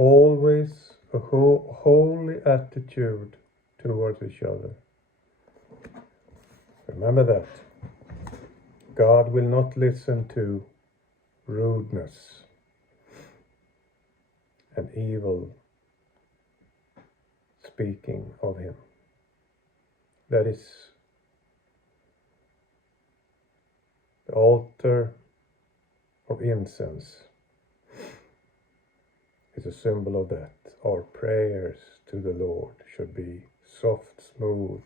always a holy attitude towards each other. Remember that. God will not listen to rudeness and evil speaking of him. That is the altar of incense is a symbol of that. Our prayers to the Lord should be soft, smooth,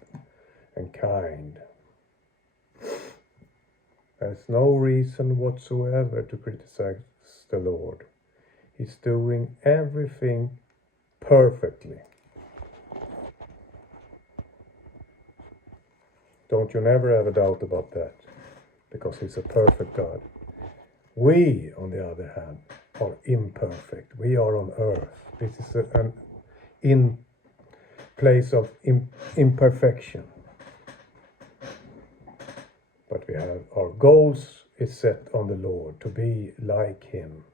and kind. There's no reason whatsoever to criticize the Lord. He's doing everything perfectly. Don't you never have a doubt about that, because he's a perfect God. We, on the other hand, are imperfect. We are on earth. This is an in place of imperfection. But we have our goals is set on the Lord, to be like him.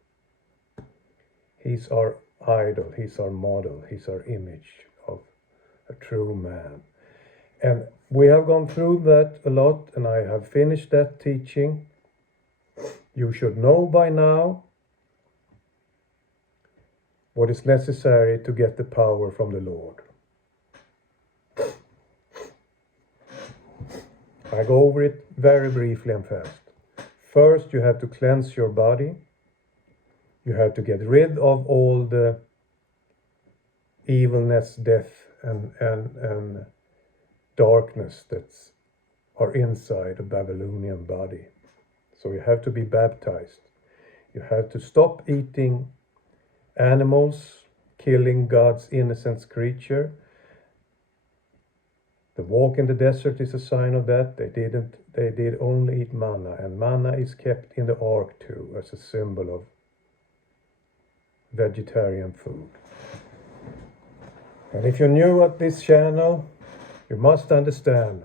He's our idol, he's our model, he's our image of a true man. And we have gone through that a lot, and I have finished that teaching. You should know by now what is necessary to get the power from the Lord. I go over it very briefly and fast. First, you have to cleanse your body. You have to get rid of all the evilness, death, and darkness that's are inside a Babylonian body. So you have to be baptized. You have to stop eating animals, killing God's innocent creature. The walk in the desert is a sign of that. They did only eat manna, and manna is kept in the ark too as a symbol of vegetarian food. And if you're new at this channel, you must understand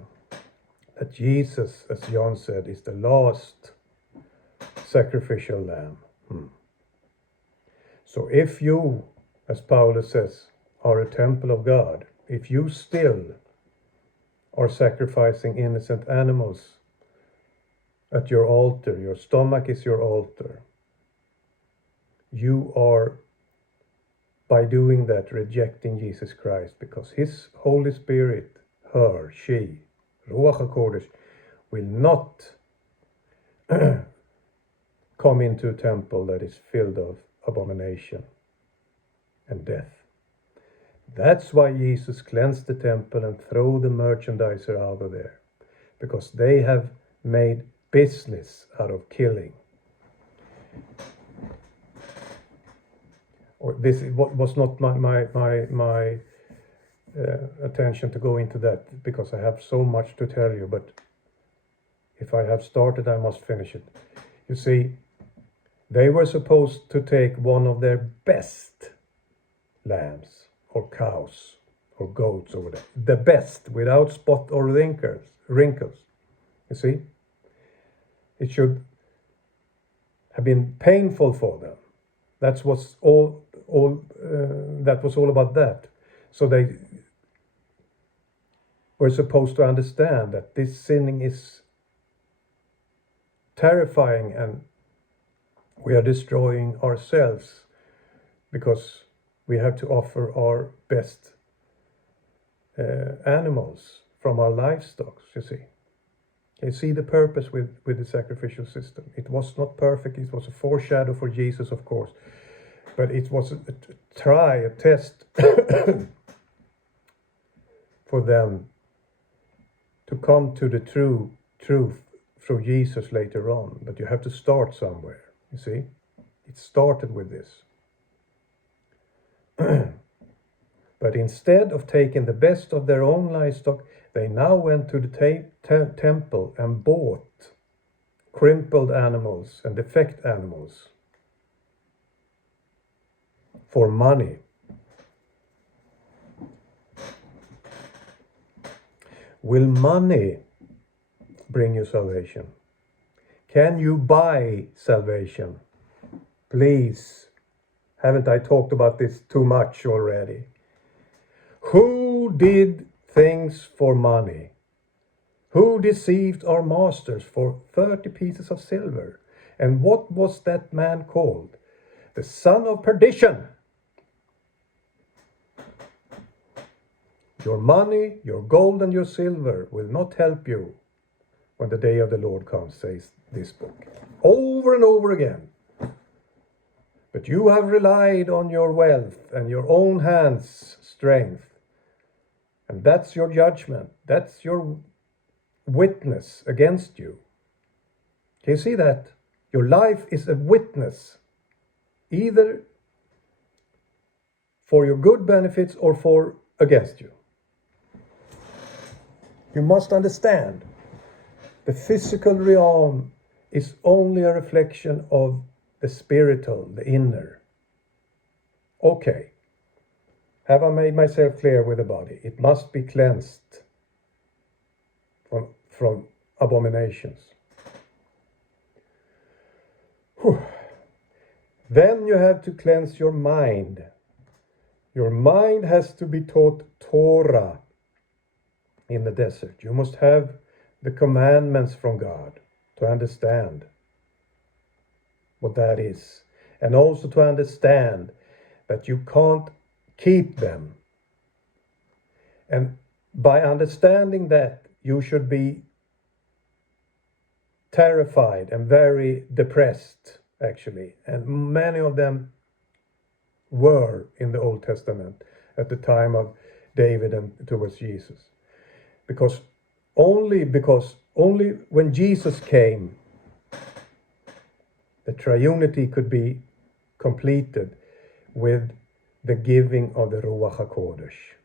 that Jesus, as John said, is the last sacrificial lamb. So if you, as Paulus says, are a temple of God, if you still are sacrificing innocent animals at your altar, your stomach is your altar, you are, by doing that, rejecting Jesus Christ, because his Holy Spirit, her, she, Ruach HaKodesh, will not come into a temple that is filled of abomination and death. That's why Jesus cleansed the temple and threw the merchandiser out of there, because they have made business out of killing. Or this was not my attention to go into that, because I have so much to tell you, but if I have started, I must finish it. You see, they were supposed to take one of their best lambs or cows or goats or whatever, the best, without spot or wrinkles. You see, it should have been painful for them. That was all about that. So they were supposed to understand that this sinning is terrifying, and we are destroying ourselves, because we have to offer our best animals from our livestock, you see. You see the purpose with the sacrificial system. It was not perfect. It was a foreshadow for Jesus, of course. But it was a test for them to come to the truth through Jesus later on. But you have to start somewhere, you see. It started with this. But instead of taking the best of their own livestock, they now went to the temple and bought crippled animals and defect animals for money. Will money bring you salvation? Can you buy salvation? Please Haven't I talked about this too much already? Who did things for money? Who deceived our masters for 30 pieces of silver? And what was that man called? The son of perdition. Your money, your gold, and your silver will not help you when the day of the Lord comes, says this book. Over and over again. But you have relied on your wealth and your own hands' strength. And that's your judgment. That's your witness against you. Can you see that? Your life is a witness, either for your good benefits or for against you. You must understand, the physical realm is only a reflection of the spiritual, the inner. Okay. Have I made myself clear with the body? It must be cleansed from abominations. Whew. Then you have to cleanse your mind. Your mind has to be taught Torah in the desert. You must have the commandments from God to understand what that is. And also to understand that you can't keep them. And by understanding that, you should be terrified and very depressed, actually. And many of them were in the Old Testament at the time of David and towards Jesus. Because only when Jesus came, the triunity could be completed with the giving of the Ruach HaKodesh.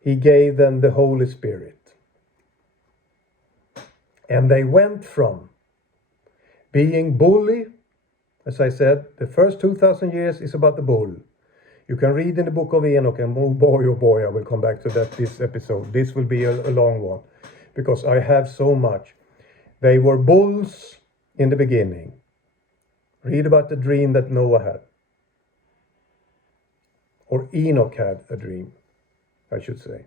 He gave them the Holy Spirit. And they went from being bully, as I said, the first 2,000 years is about the bull. You can read in the book of Enoch, and oh boy, I will come back to that this episode. This will be a long one, because I have so much. They were bulls in the beginning. Read about the dream that Noah had. Or Enoch had a dream, I should say.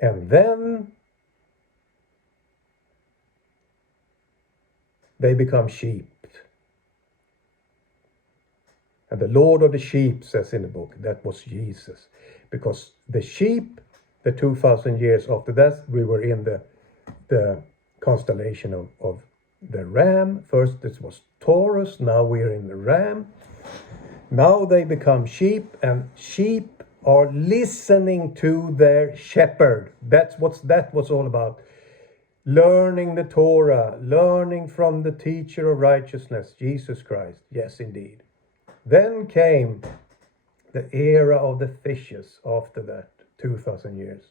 And then they become sheep. And the Lord of the sheep says in the book, that was Jesus. Because the sheep, the 2,000 years after that, we were in the constellation of the ram. First this was Taurus, now we're in the ram. Now they become sheep, and sheep are listening to their shepherd. That was all about. Learning the Torah, learning from the teacher of righteousness, Jesus Christ. Yes, indeed. Then came the era of the fishes after that, 2,000 years.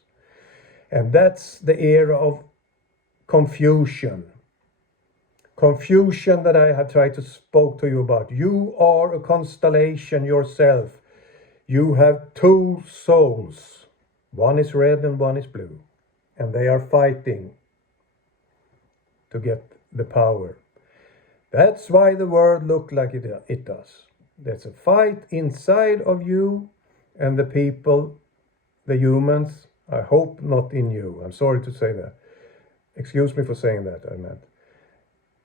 And that's the era of confusion. Confusion that I have tried to spoke to you about. You are a constellation yourself. You have two souls. One is red and one is blue. And they are fighting to get the power. That's why the world looks like it does. There's a fight inside of you and the people, the humans. I hope not in you. I'm sorry to say that. Excuse me for saying that, I meant.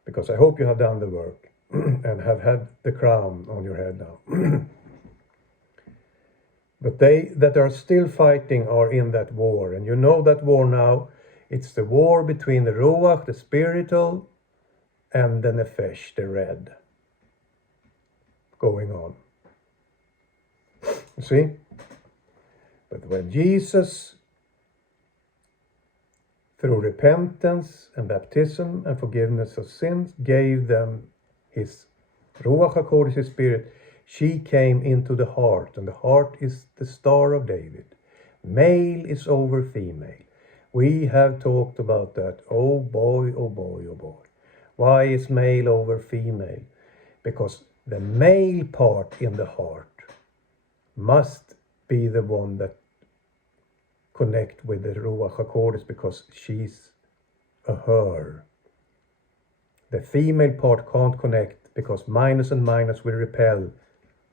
Because I hope you have done the work and have had the crown on your head now. But they that are still fighting are in that war. And you know that war now. It's the war between the Ruach, the spiritual, and the Nefesh, the red, going on. You see? But when Jesus, through repentance and baptism and forgiveness of sins, gave them his Ruach HaKodesh, his spirit, she came into the heart, and the heart is the Star of David. Male is over female. We have talked about that. Oh boy, oh boy, oh boy. Why is male over female? Because the male part in the heart must be the one that connect with the Ruach HaKodesh, because she's a her. The female part can't connect because minus and minus will repel.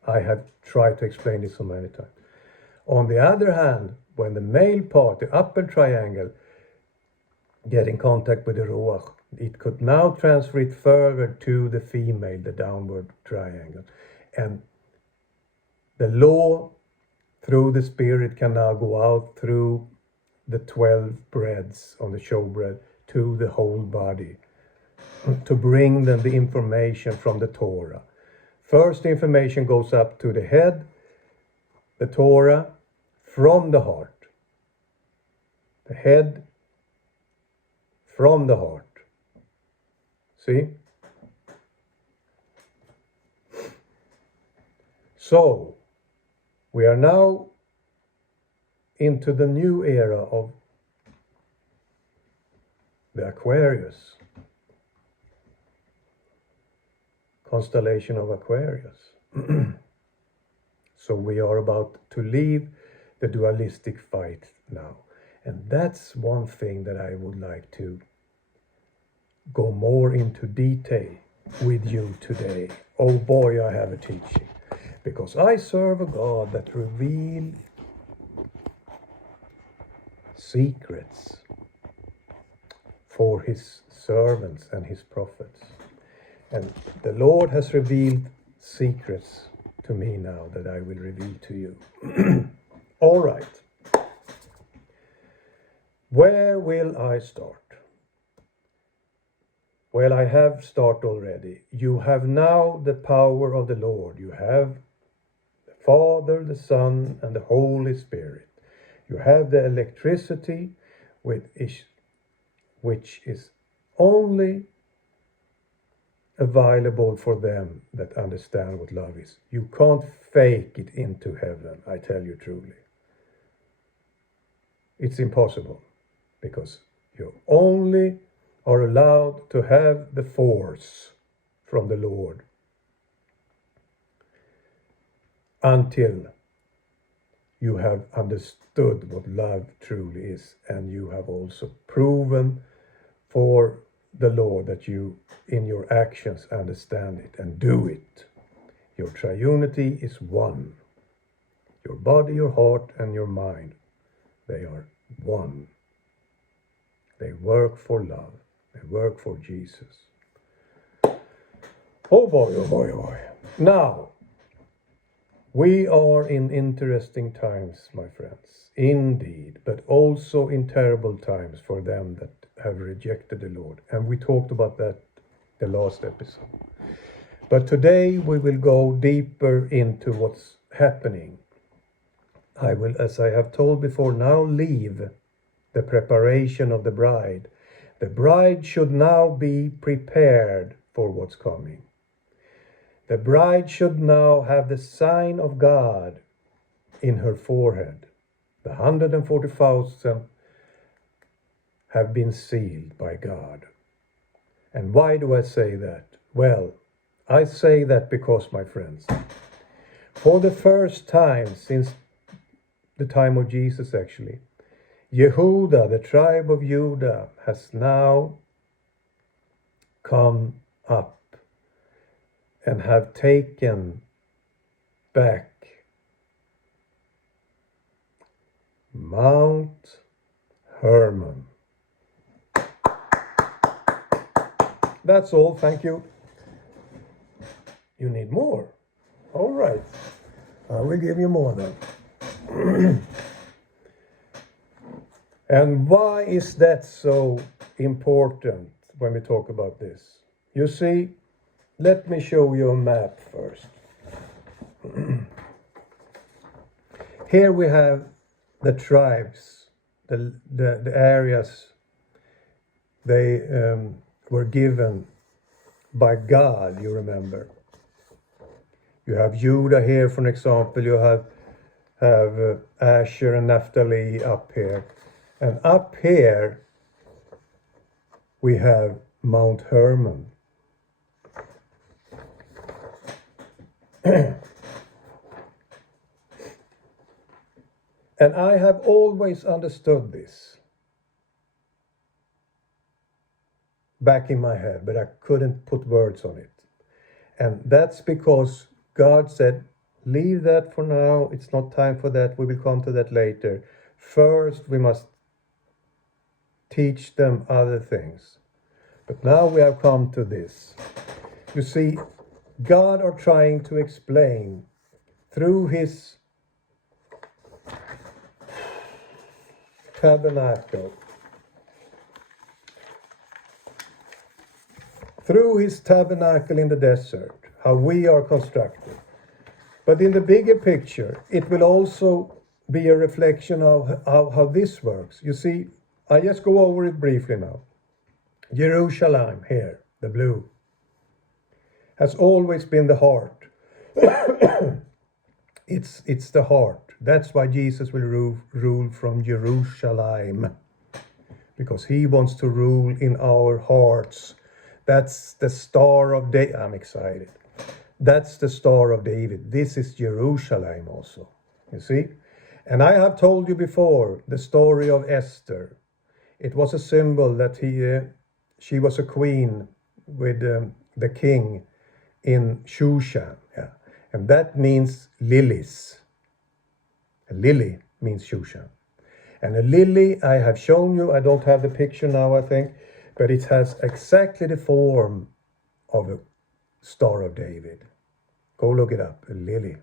I have tried to explain this so many times. On the other hand, when the male part, the upper triangle, get in contact with the Ruach, it could now transfer it further to the female, the downward triangle. And the law through the Spirit can now go out through the 12 breads on the showbread to the whole body, to bring them the information from the Torah. First, the information goes up to the head, the Torah, from the heart. The head from the heart. See? So, we are now into the new era of the Aquarius. Constellation of Aquarius. So we are about to leave the dualistic fight now. And that's one thing that I would like to go more into detail with you today. Oh boy, I have a teaching. Because I serve a God that reveals secrets for his servants and his prophets. And the Lord has revealed secrets to me now that I will reveal to you. All right. Where will I start? Well, I have started already. You have now the power of the Lord. You have the Father, the Son, and the Holy Spirit. You have the electricity, which is only available for them that understand what love is. You can't fake it into heaven, I tell you truly. It's impossible, because you only are allowed to have the force from the Lord until you have understood what love truly is, and you have also proven for the Lord that you in your actions understand it and do it. Your triunity is one. Your body, your heart, and your mind, they are one. They work for love. They work for Jesus. Oh boy, oh boy, oh boy. Now, we are in interesting times, my friends, indeed, but also in terrible times for them that have rejected the Lord. And we talked about that the last episode. But today we will go deeper into what's happening. I will, as I have told before, now leave the preparation of the bride. The bride should now be prepared for what's coming. The bride should now have the sign of God in her forehead. The 144,000 have been sealed by God. And why do I say that? Well, I say that because, my friends, for the first time since the time of Jesus actually, Yehuda, the tribe of Judah, has now come up and have taken back Mount Hermon. That's all, thank you. You need more? All right, I will give you more then. And why is that so important when we talk about this? You see, let me show you a map first. Here we have the tribes, the areas they were given by God, you remember. You have Judah here, for example. You have Asher and Naphtali up here. And up here we have Mount Hermon. And I have always understood this back in my head, but I couldn't put words on it. And that's because God said, leave that for now. It's not time for that. We will come to that later. First, we must teach them other things. But now we have come to this. You see, God are trying to explain through his tabernacle, in the desert, how we are constructed. But in the bigger picture, it will also be a reflection of how this works. You see, I just go over it briefly now. Jerusalem here, the blue, has always been the heart. It's the heart. That's why Jesus will rule from Jerusalem, because he wants to rule in our hearts. That's the Star of David. I'm excited. That's the Star of David. This is Jerusalem also, you see. And I have told you before the story of Esther. It was a symbol that she was a queen with the king in Shushan. Yeah. And that means lilies. A lily means Shushan. And a lily, I have shown you, I don't have the picture now, I think, but it has exactly the form of a Star of David. Go look it up, a lily.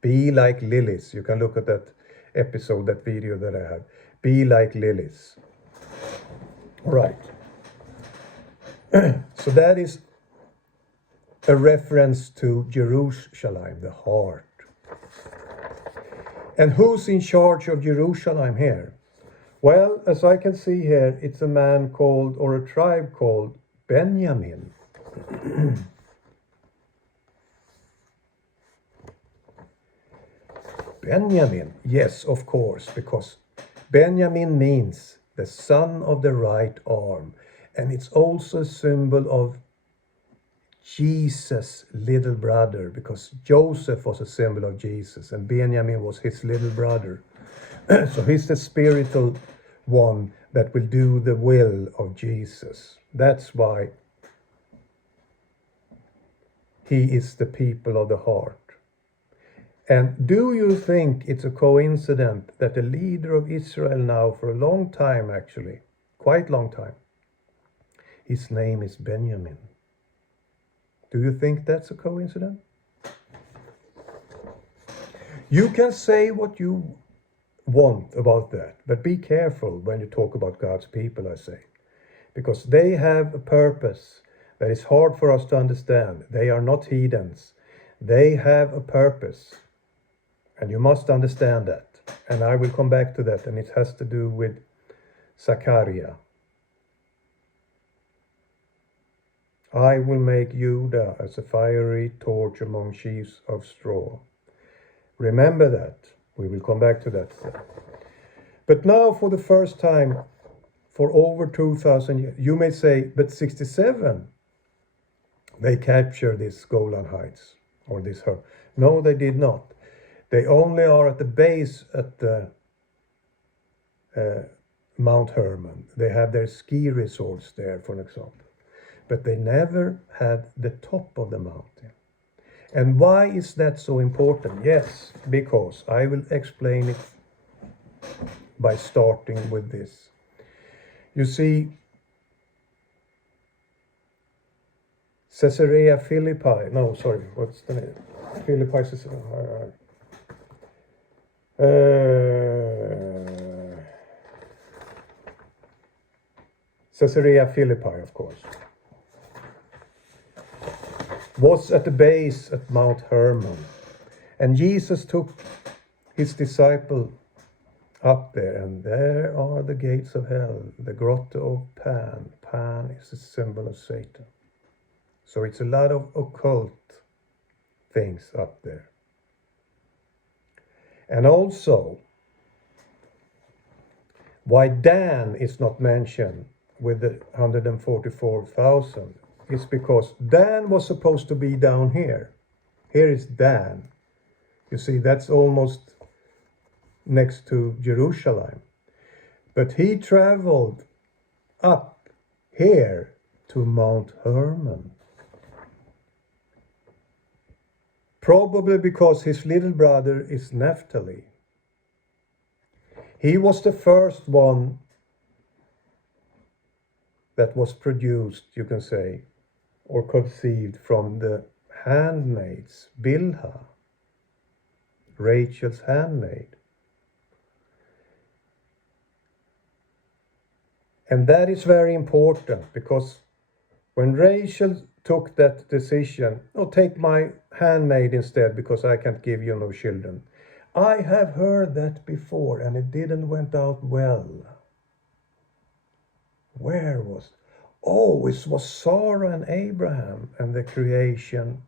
Be like lilies. You can look at that episode, that video that I have. Be like lilies. All right. So that is a reference to Jerusalem, the heart. And who's in charge of Jerusalem here? Well, as I can see here, it's a man called, or a tribe called, Benjamin. Benjamin, yes, of course, because Benjamin means the son of the right arm. And it's also a symbol of Jesus' little brother, because Joseph was a symbol of Jesus and Benjamin was his little brother. So he's the spiritual one that will do the will of Jesus. That's why he is the people of the heart. And do you think it's a coincidence that the leader of Israel now for a long time, actually, quite long time, his name is Benjamin? Do you think that's a coincidence? You can say what you want about that, but be careful when you talk about God's people, I say, because they have a purpose that is hard for us to understand. They are not heathens. They have a purpose, and you must understand that. And I will come back to that, and it has to do with Zachariah. I will make Judah as a fiery torch among sheaves of straw. Remember that. We will come back to that. But now, for the first time, for over 2,000 years, you may say, but 67, they captured this Golan Heights, or this hill. No, they did not. They only are at the base at the Mount Hermon. They have their ski resorts there, for example. But they never had the top of the mountain. And why is that so important? Yes, because I will explain it by starting with this. You see, Caesarea Philippi, no, sorry, what's the name? Philippi, Caesarea Philippi, of course, was at the base at Mount Hermon. And Jesus took his disciple up there, and there are the gates of hell, the grotto of Pan. Pan is a symbol of Satan. So it's a lot of occult things up there. And also, why Dan is not mentioned with the 144,000 is because Dan was supposed to be down here. Here is Dan. You see, that's almost next to Jerusalem. But he traveled up here to Mount Hermon. Probably because his little brother is Naphtali. He was the first one that was produced, you can say, or conceived from the handmaids, Bilhah, Rachel's handmaid. And that is very important, because when Rachel took that decision, oh, take my handmaid instead because I can't give you no children. I have heard that before and it didn't went out well. Where was? Oh, it was Sarah and Abraham and the creation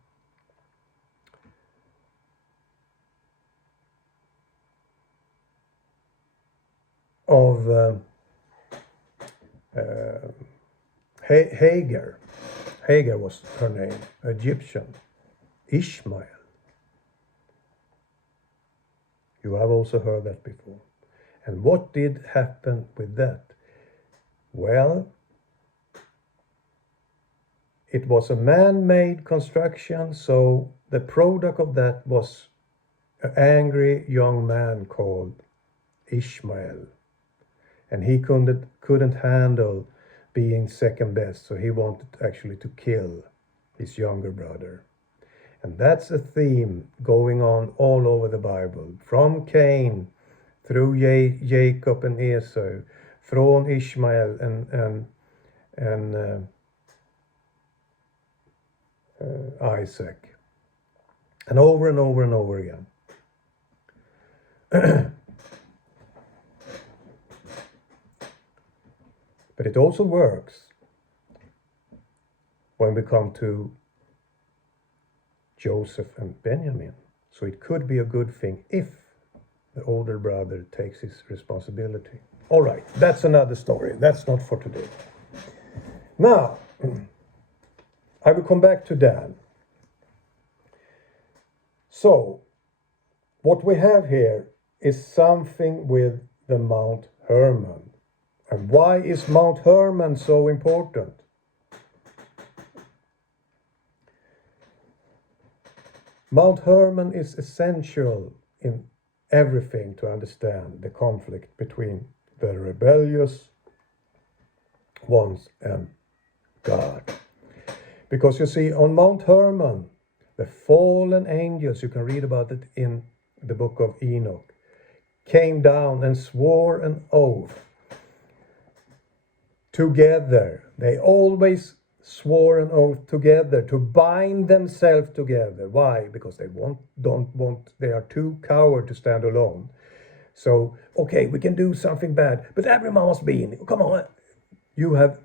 of Hagar. Hagar was her name, Egyptian. Ishmael. You have also heard that before. And what did happen with that? Well, it was a man-made construction, so the product of that was an angry young man called Ishmael. And he couldn't handle being second best, so he wanted actually to kill his younger brother. And that's a theme going on all over the Bible, from Cain through Jacob and Esau, from Ishmael and Isaac, and over and over and over again. But it also works when we come to Joseph and Benjamin. So it could be a good thing if the older brother takes his responsibility. All right, that's another story. That's not for today. Now, I will come back to Dan. So, what we have here is something with the Mount Hermon. And why is Mount Hermon so important? Mount Hermon is essential in everything to understand the conflict between the rebellious ones and God. Because you see, on Mount Hermon, the fallen angels, you can read about it in the book of Enoch, came down and swore an oath together. They always swore an oath together to bind themselves together. Why? Because they they are too coward to stand alone. So, okay, we can do something bad, but everyone must be in. Come on. You have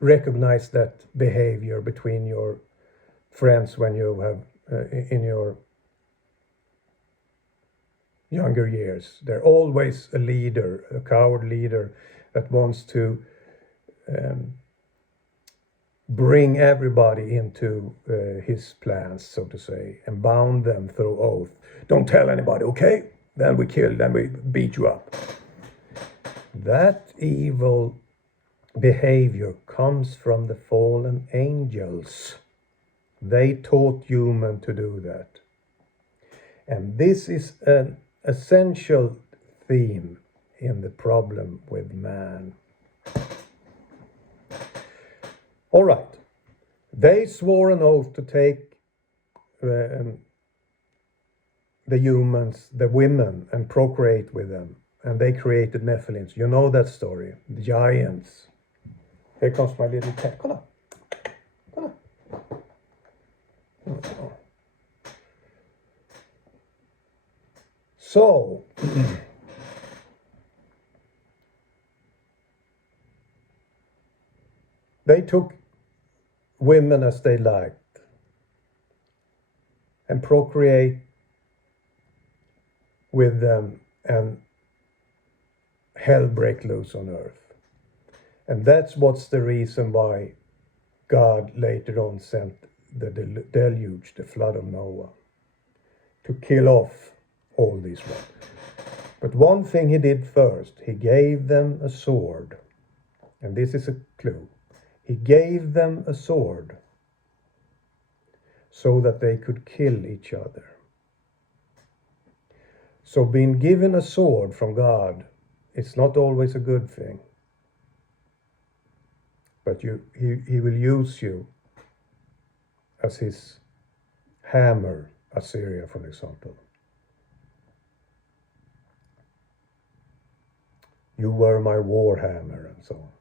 recognized that behavior between your friends when you have in your younger years. They're always a leader, a coward leader that wants to bring everybody into his plans, so to say, and bound them through oath. Don't tell anybody, okay? Then we kill, then we beat you up. That evil behavior comes from the fallen angels. They taught humans to do that. And this is an essential theme in the problem with man. All right. They swore an oath to take the humans, the women, and procreate with them. And they created Nephilims. You know that story. The giants. Here comes my little cat. Kolla. Kolla. So, they took women as they liked and procreate with them, and hell break loose on earth. And that's what's the reason why God later on sent the deluge, the flood of Noah, to kill off all these ones. But one thing he did first, he gave them a sword. And this is a clue. He gave them a sword so that they could kill each other. So being given a sword from God, it's not always a good thing. But he will use you as his hammer, Assyria, for example. You were my war hammer, and so on.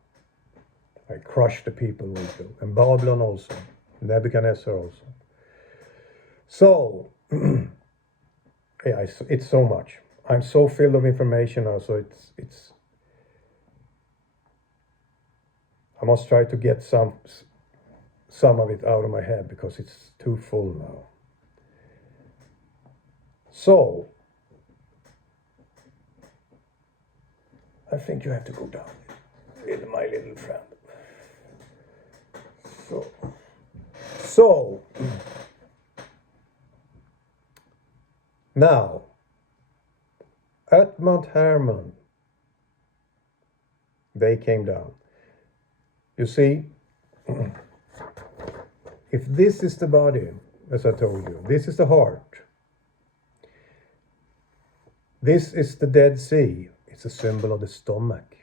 I crushed the people with you. And Babylon also. Nebuchadnezzar also. So, yeah, it's so much. I'm so filled of information now, so it's I must try to get some of it out of my head because it's too full now. So, I think you have to go down with my little friend. So now, at Mount Hermon, they came down. You see, if this is the body, as I told you, this is the heart. This is the Dead Sea. It's a symbol of the stomach.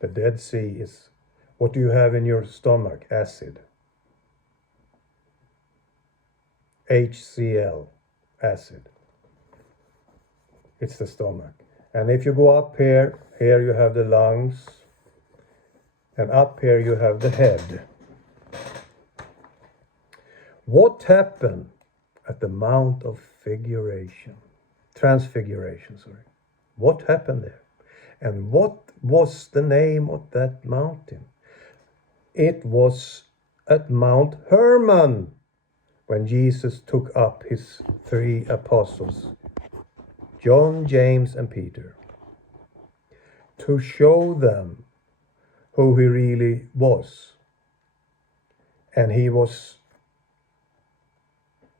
The Dead Sea is, what do you have in your stomach? Acid. HCl, acid. It's the stomach. And if you go up here you have the lungs. And up here you have the head. What happened at the Mount of Transfiguration? What happened there? And what was the name of that mountain? It was at Mount Hermon, when Jesus took up his 3 apostles, John, James, and Peter, to show them who he really was. And he was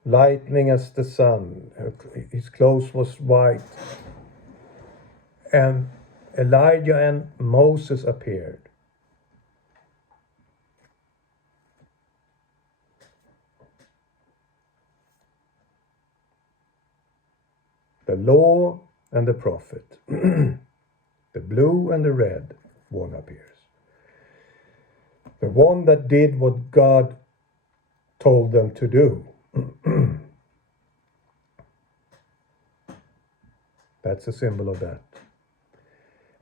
lightning as the sun. His clothes was white. And Elijah and Moses appeared. The law and the prophet. The blue and the red one appears. The one that did what God told them to do. That's a symbol of that.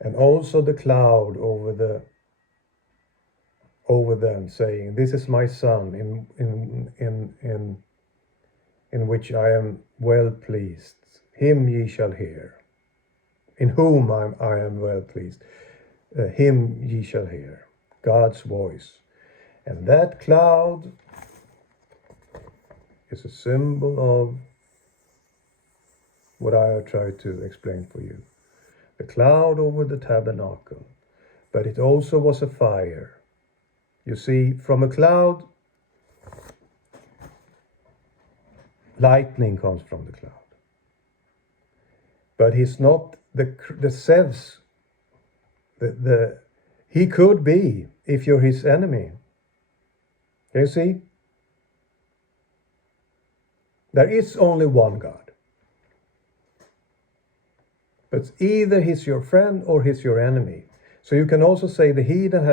And also the cloud over them, saying, "This is my son, in which I am well pleased. Him ye shall hear. In whom I am well pleased. Him ye shall hear." God's voice. And that cloud is a symbol of what I have tried to explain for you. The cloud over the tabernacle. But it also was a fire. You see, from a cloud, lightning comes from the cloud. But he's not the Zeus. He could be if you're his enemy. Can you see? There is only one God. But either he's your friend or he's your enemy. So you can also say the heathen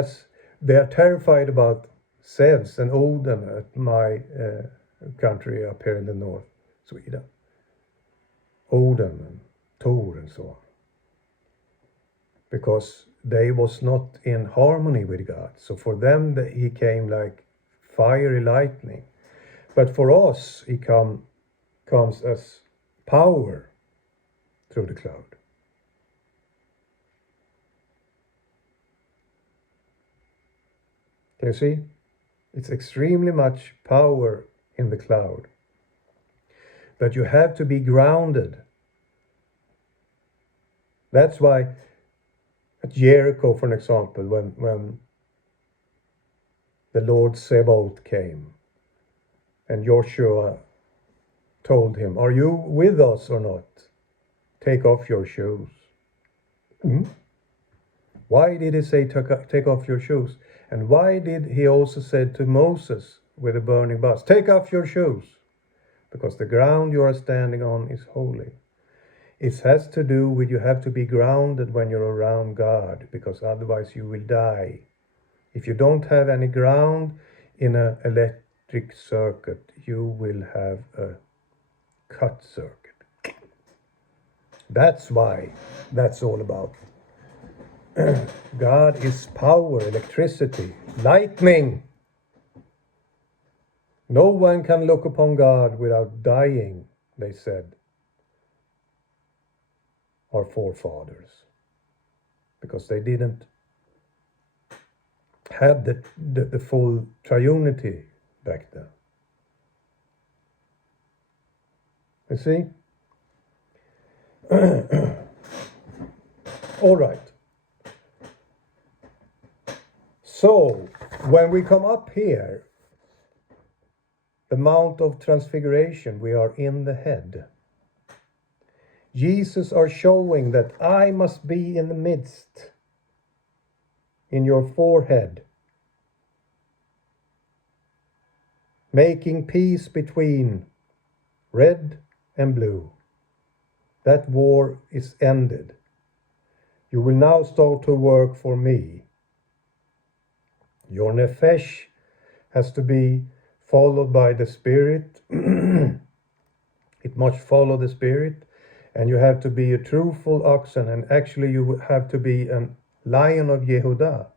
they are terrified about Zeus and Odin at my country up here in the north, Sweden. Odin and Thor and so on. Because they was not in harmony with God. So for them he came like fiery lightning. But for us he comes as power through the cloud. Can you see? It's extremely much power in the cloud. But you have to be grounded. That's why at Jericho, for an example, when the Lord Sabaoth came and Joshua told him, "Are you with us or not? Take off your shoes." Why did he say take off your shoes? And why did he also say to Moses with a burning bush, take off your shoes? Because the ground you are standing on is holy. It has to do with you have to be grounded when you're around God, because otherwise you will die. If you don't have any ground in an electric circuit, you will have a cut circuit. That's why that's all about. God is power, electricity, lightning. No one can look upon God without dying, they said, our forefathers, because they didn't have the full triunity back then. You see? All right. So, when we come up here, the Mount of Transfiguration, we are in the head. Jesus are showing that I must be in the midst, in your forehead, making peace between red and blue. That war is ended. You will now start to work for me. Your nefesh has to be followed by the spirit. It must follow the spirit. And you have to be a truthful oxen. And actually you have to be a lion of Yehudah.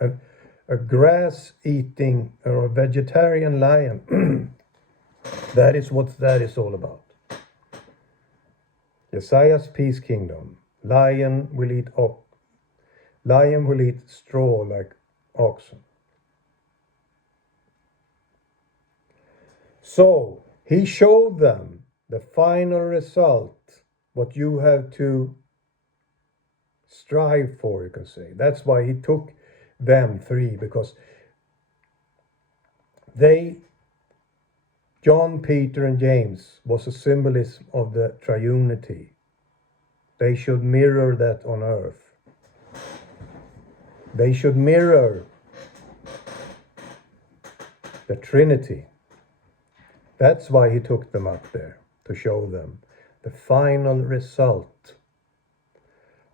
A grass-eating or a vegetarian lion. That is what that is all about. Jesaja's peace kingdom. Lion will eat straw like oxen. So he showed them the final result, what you have to strive for, you can say. That's why he took them three, because John, Peter, and James was a symbolism of the triunity. They should mirror that on earth. They should mirror the Trinity. That's why he took them up there, to show them the final result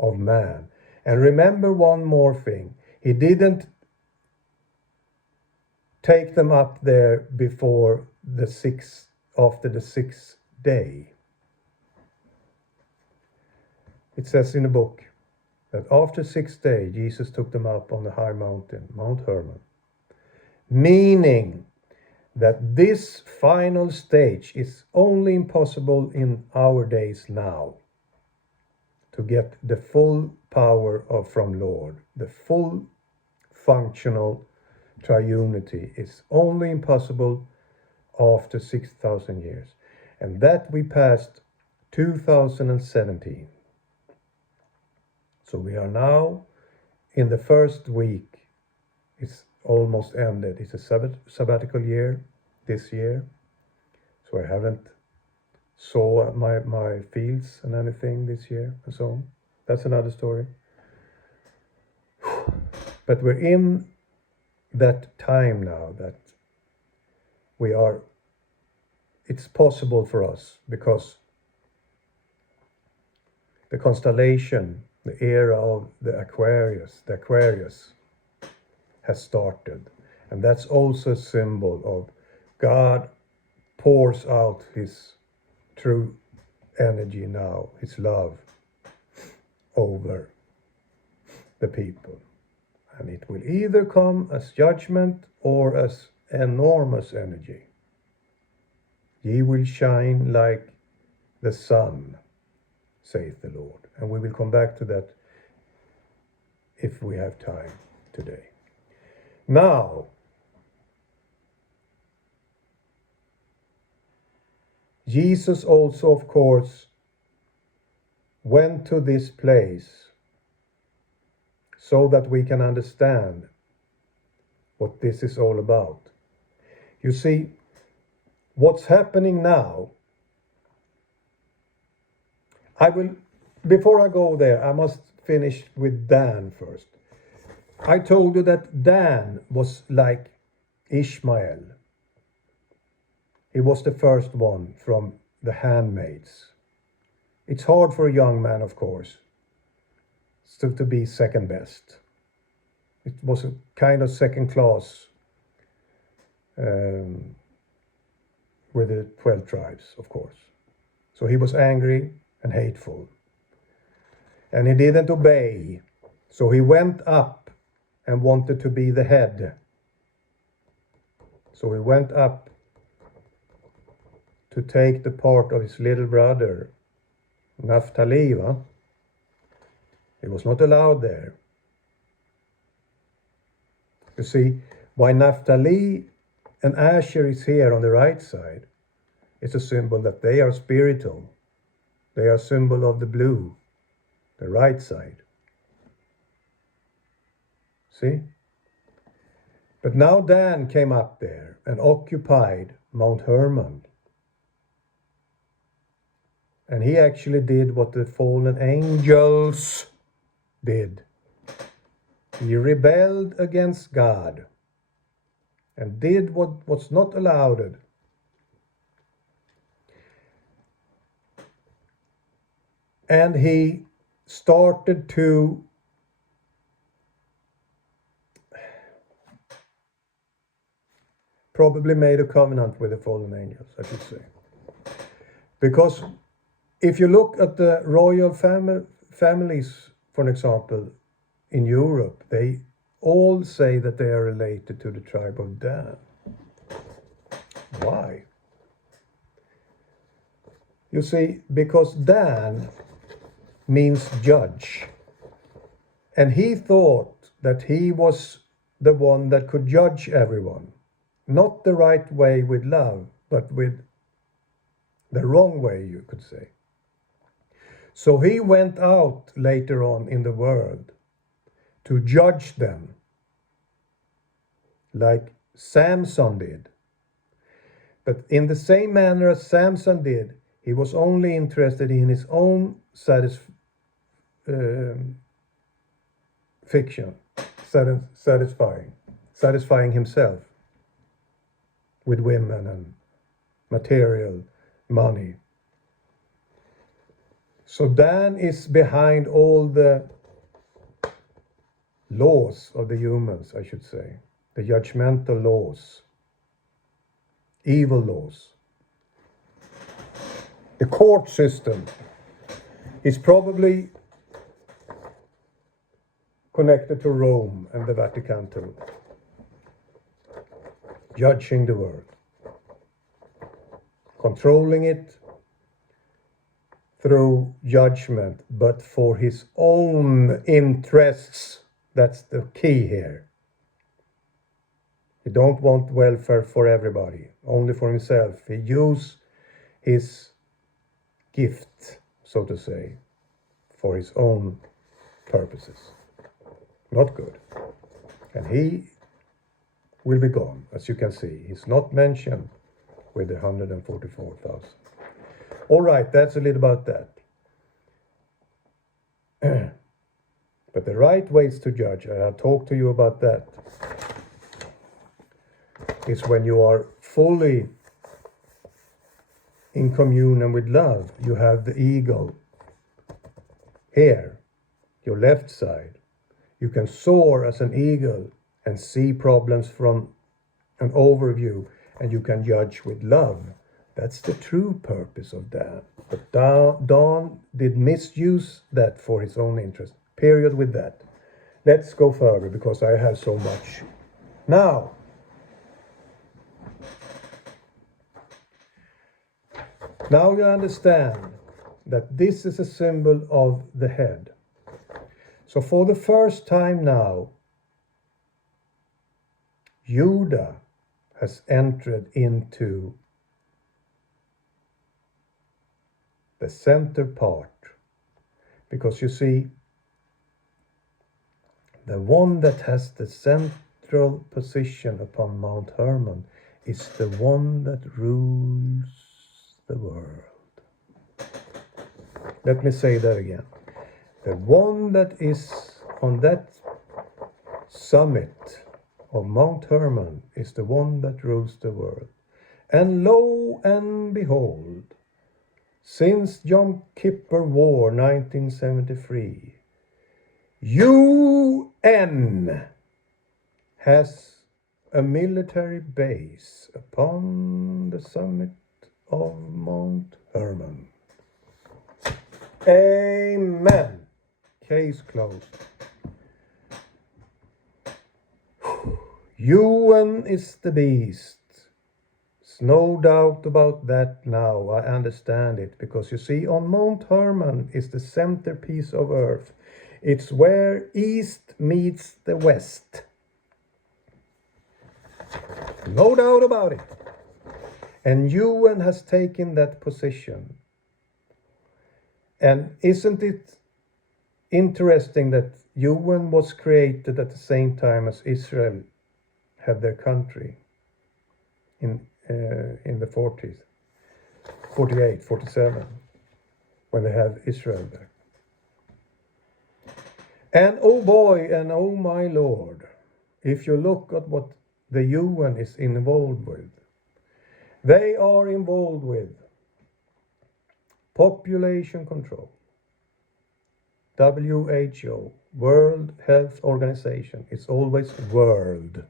of man. And remember one more thing. He didn't take them up there after the sixth day. It says in the book that after 6th day, Jesus took them up on the high mountain, Mount Hermon. Meaning that this final stage is only impossible in our days now. To get the full power from Lord, the full functional triunity is only impossible after 6,000 years. And that we passed 2017. So we are now in the first week. It's almost ended. It's a sabbatical year this year. So I haven't saw my fields and anything this year and so on. That's another story. But we're in that time now that it's possible for us, because the constellation, the era of the Aquarius has started. And that's also a symbol of God pours out his true energy now, his love over the people. And it will either come as judgment or as enormous energy. Ye will shine like the sun, saith the Lord. And we will come back to that if we have time today. Now, Jesus also, of course, went to this place so that we can understand what this is all about. You see, what's happening now, before I go there, I must finish with Dan first. I told you that Dan was like Ishmael. He was the first one from the handmaids. It's hard for a young man, of course, to be second best. It was a kind of second class with the 12 tribes, of course. So he was angry and hateful. And he didn't obey. So he went up and wanted to be the head. So he went up to take the part of his little brother, Naphtali. He was not allowed there. You see, why Naphtali and Asher is here on the right side, it's a symbol that they are spiritual. They are a symbol of the blue, the right side. See? But now Dan came up there and occupied Mount Hermon. And he actually did what the fallen angels did. He rebelled against God and did what was not allowed. And he started to probably made a covenant with the fallen angels, I should say. Because if you look at the royal families, for an example, in Europe, they all say that they are related to the tribe of Dan. Why? You see, because Dan means judge. And he thought that he was the one that could judge everyone. Not the right way with love, but with the wrong way, you could say. So he went out later on in the world to judge them, like Samson did. But in the same manner as Samson did, he was only interested in his own satisfying himself with women and material money. So Dan is behind all the laws of the humans, I should say, the judgmental laws, evil laws. The court system is probably connected to Rome and the Vatican too, judging the world, controlling it through judgment, but for his own interests. That's the key here. He don't want welfare for everybody, only for himself. He used his gift, so to say, for his own purposes. Not good. And he will be gone, as you can see. He's not mentioned with the 144,000. All right, that's a little about that. But the right ways to judge, I have talked to you about that, is when you are fully in communion with love. You have the eagle here, your left side. You can soar as an eagle and see problems from an overview, and you can judge with love. That's the true purpose of Dan. But Dan did misuse that for his own interest. Period with that. Let's go further because I have so much. Now, you understand that this is a symbol of the head. So for the first time now, Judah has entered into the center part. Because you see, the one that has the central position upon Mount Hermon is the one that rules the world. Let me say that again. The one that is on that summit of Mount Hermon is the one that rules the world. And lo and behold, since Yom Kippur War 1973, UN has a military base upon the summit of Mount Hermon. Amen. Case closed. UN is the beast. There's no doubt about that now. I understand it. Because you see, on Mount Hermon is the centerpiece of Earth. It's where East meets the West. No doubt about it. And UN has taken that position. And isn't it interesting that UN was created at the same time as Israel had their country in the 40s, 48, 47, when they had Israel back. And oh boy, and oh my Lord, if you look at what the UN is involved with, they are involved with population control, WHO, World Health Organization. It's always world.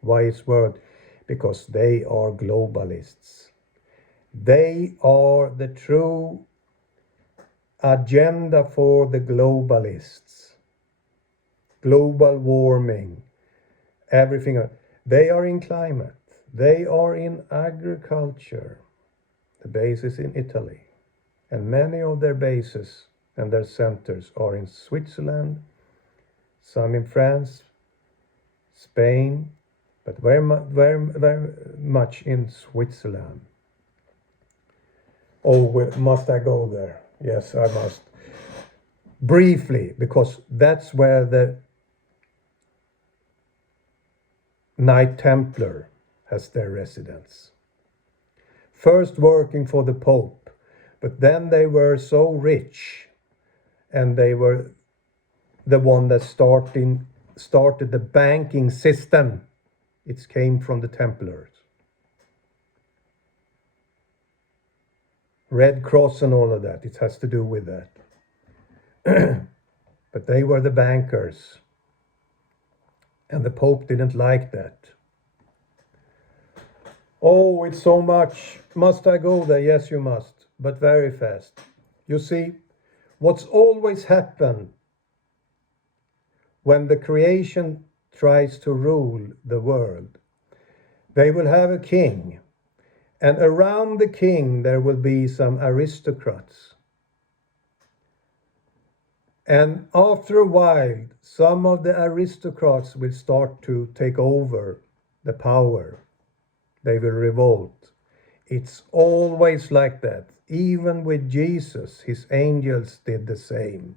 Why is world? Because they are globalists. They are the true agenda for the globalists. Global warming, everything. They are in climate. They are in agriculture. The base is in Italy. And many of their bases and their centers are in Switzerland, some in France, Spain, but very much in Switzerland. Oh, must I go there? Yes, I must. Briefly, because that's where the Knight Templar has their residence. First working for the Pope, but then they were so rich, and they were the one that started the banking system. It came from the Templars. Red Cross and all of that, it has to do with that. But they were the bankers. And the Pope didn't like that. Oh, it's so much. Must I go there? Yes, you must. But very fast. You see, what's always happened when the creation tries to rule the world, they will have a king. And around the king, there will be some aristocrats. And after a while, some of the aristocrats will start to take over the power. They will revolt. It's always like that. Even with Jesus, his angels did the same.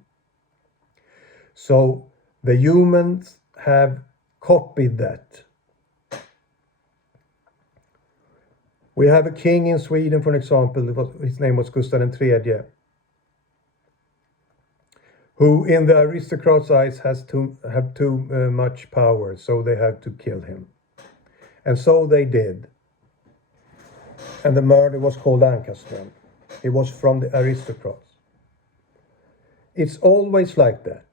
So the humans have copied that. We have a king in Sweden, for example, his name was Gustav III, who in the aristocrats' eyes have too much power, so they have to kill him. And so they did. And the murder was called Lancaster. It was from the aristocrats. It's always like that.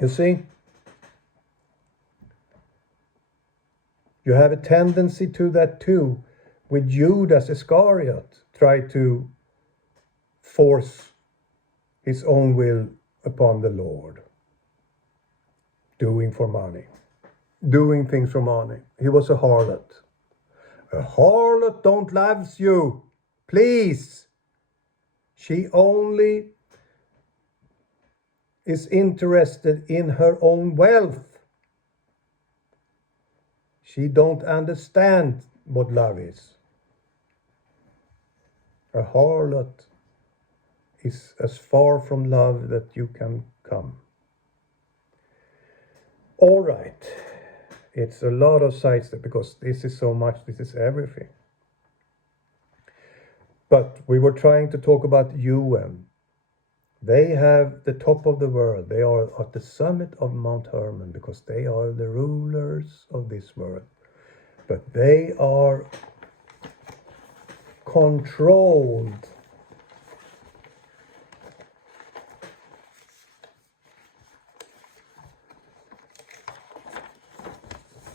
You see? You have a tendency to that too, with Judas Iscariot try to force his own will upon the Lord. Doing for money. Doing things for money. He was a harlot. A harlot don't love you. Please. She only is interested in her own wealth. She don't understand what love is. A harlot is as far from love that you can come. All right. It's a lot of sides there because this is so much, this is everything. But we were trying to talk about UN. They have the top of the world. They are at the summit of Mount Hermon because they are the rulers of this world. But they are controlled.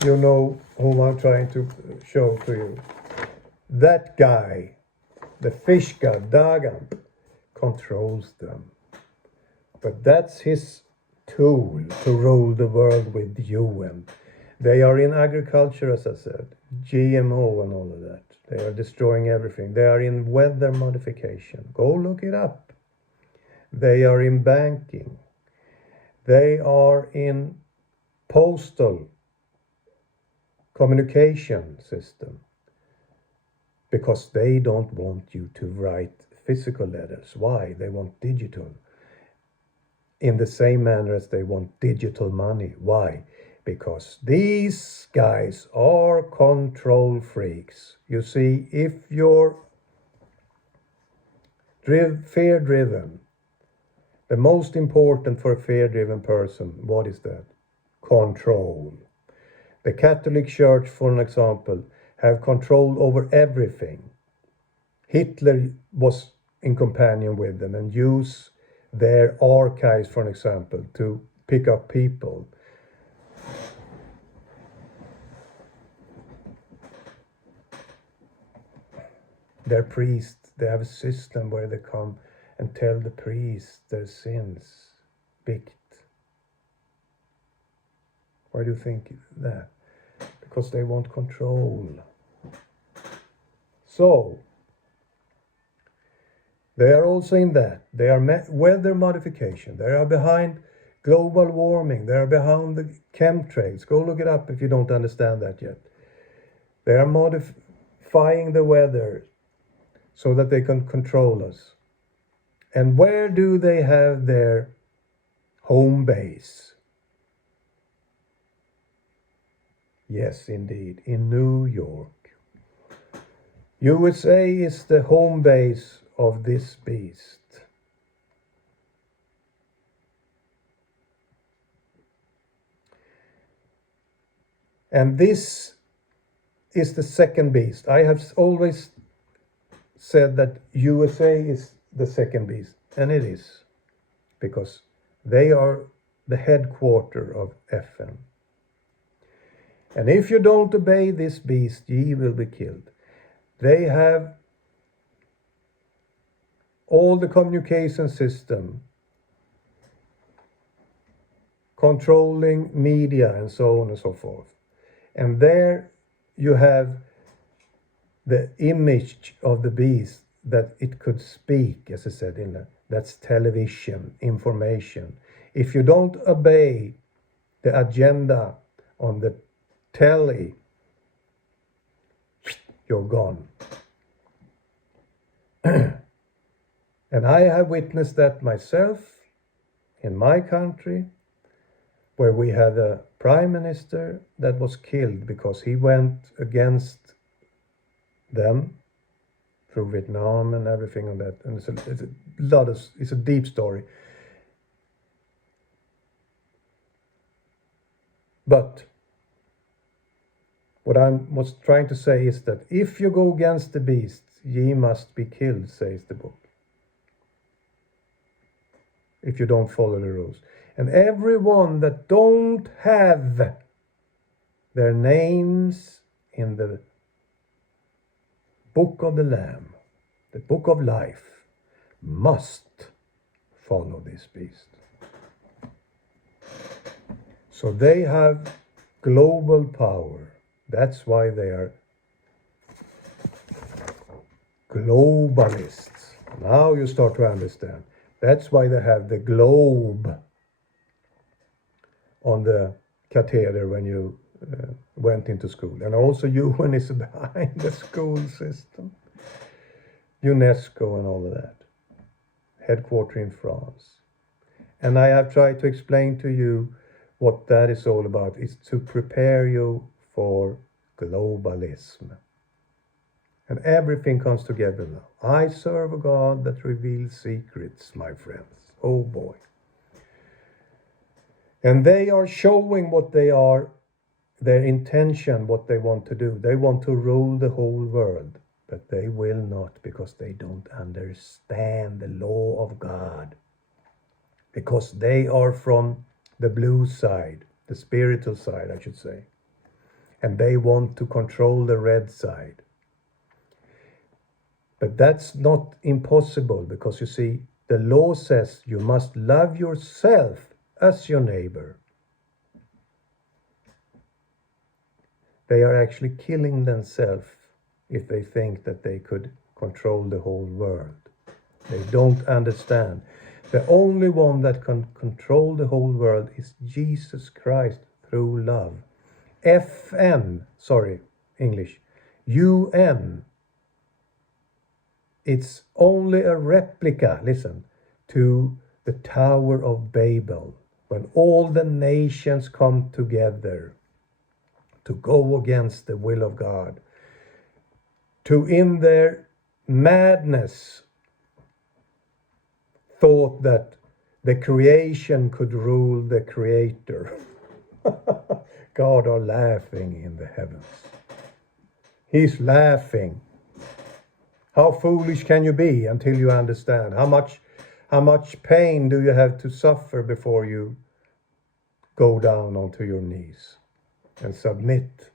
You know whom I'm trying to show to you. That guy, the fish god Dagan, controls them. But that's his tool to rule the world with UN. They are in agriculture, as I said, GMO and all of that. They are destroying everything. They are in weather modification. Go look it up. They are in banking. They are in postal communication system. Because they don't want you to write physical letters. Why? They want digital. In the same manner as they want digital money. Why? Because these guys are control freaks. You see, if you're fear-driven, the most important for a fear-driven person, what is that? Control. The Catholic Church, for an example, have control over everything. Hitler was in companion with them and used their archives, for an example, to pick up people. Their priests, they have a system where they come and tell the priests their sins. Bikt. Why do you think that? Because they want control. So, they are also in that. They are weather modification. They are behind global warming. They are behind the chemtrails. Go look it up if you don't understand that yet. They are modifying the weather so that they can control us. And where do they have their home base? Yes, indeed, in New York. USA is the home base of this beast. And this is the second beast. I have always said that USA is the second beast, and it is, because they are the headquarter of FN. And if you don't obey this beast, ye will be killed. They have all the communication system, controlling media and so on and so forth. And there you have the image of the beast, that it could speak, as I said in that. That's television, information. If you don't obey the agenda on the telly, you're gone. And I have witnessed that myself in my country, where we had a prime minister that was killed because he went against them through Vietnam and everything on that. And it's a deep story. But what I was trying to say is that if you go against the beast, ye must be killed, says the book. If you don't follow the rules. And everyone that don't have their names in the book of the Lamb, the book of life, must follow this beast. So they have global power. That's why they are globalists. Now you start to understand. That's why they have the globe on the cathedral when you went into school. And also UN is behind the school system. UNESCO and all of that. Headquartered in France. And I have tried to explain to you what that is all about. Is to prepare you for globalism. And everything comes together now. I serve a God that reveals secrets, my friends. Oh boy. And they are showing what they are, their intention, what they want to do. They want to rule the whole world, but they will not, because they don't understand the law of God. Because they are from the blue side, the spiritual side, I should say. And they want to control the red side. But that's not impossible, because you see, the law says you must love yourself as your neighbor. They are actually killing themselves if they think that they could control the whole world. They don't understand. The only one that can control the whole world is Jesus Christ through love. English. UN. It's only a replica, listen, to the Tower of Babel, when all the nations come together to go against the will of God, to in their madness thought that the creation could rule the creator. God are laughing in the heavens. He's laughing. How foolish can you be until you understand? How much pain do you have to suffer before you go down onto your knees and submit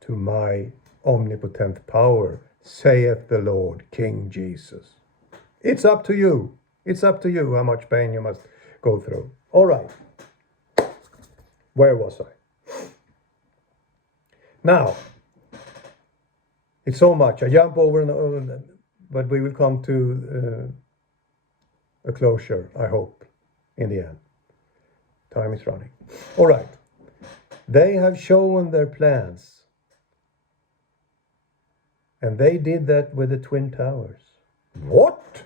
to my omnipotent power, saith the Lord, King Jesus. It's up to you. It's up to you how much pain you must go through. All right. Where was I? Now, it's so much. I jump over, but we will come to a closure, I hope, in the end. Time is running. All right. They have shown their plans. And they did that with the Twin Towers. What?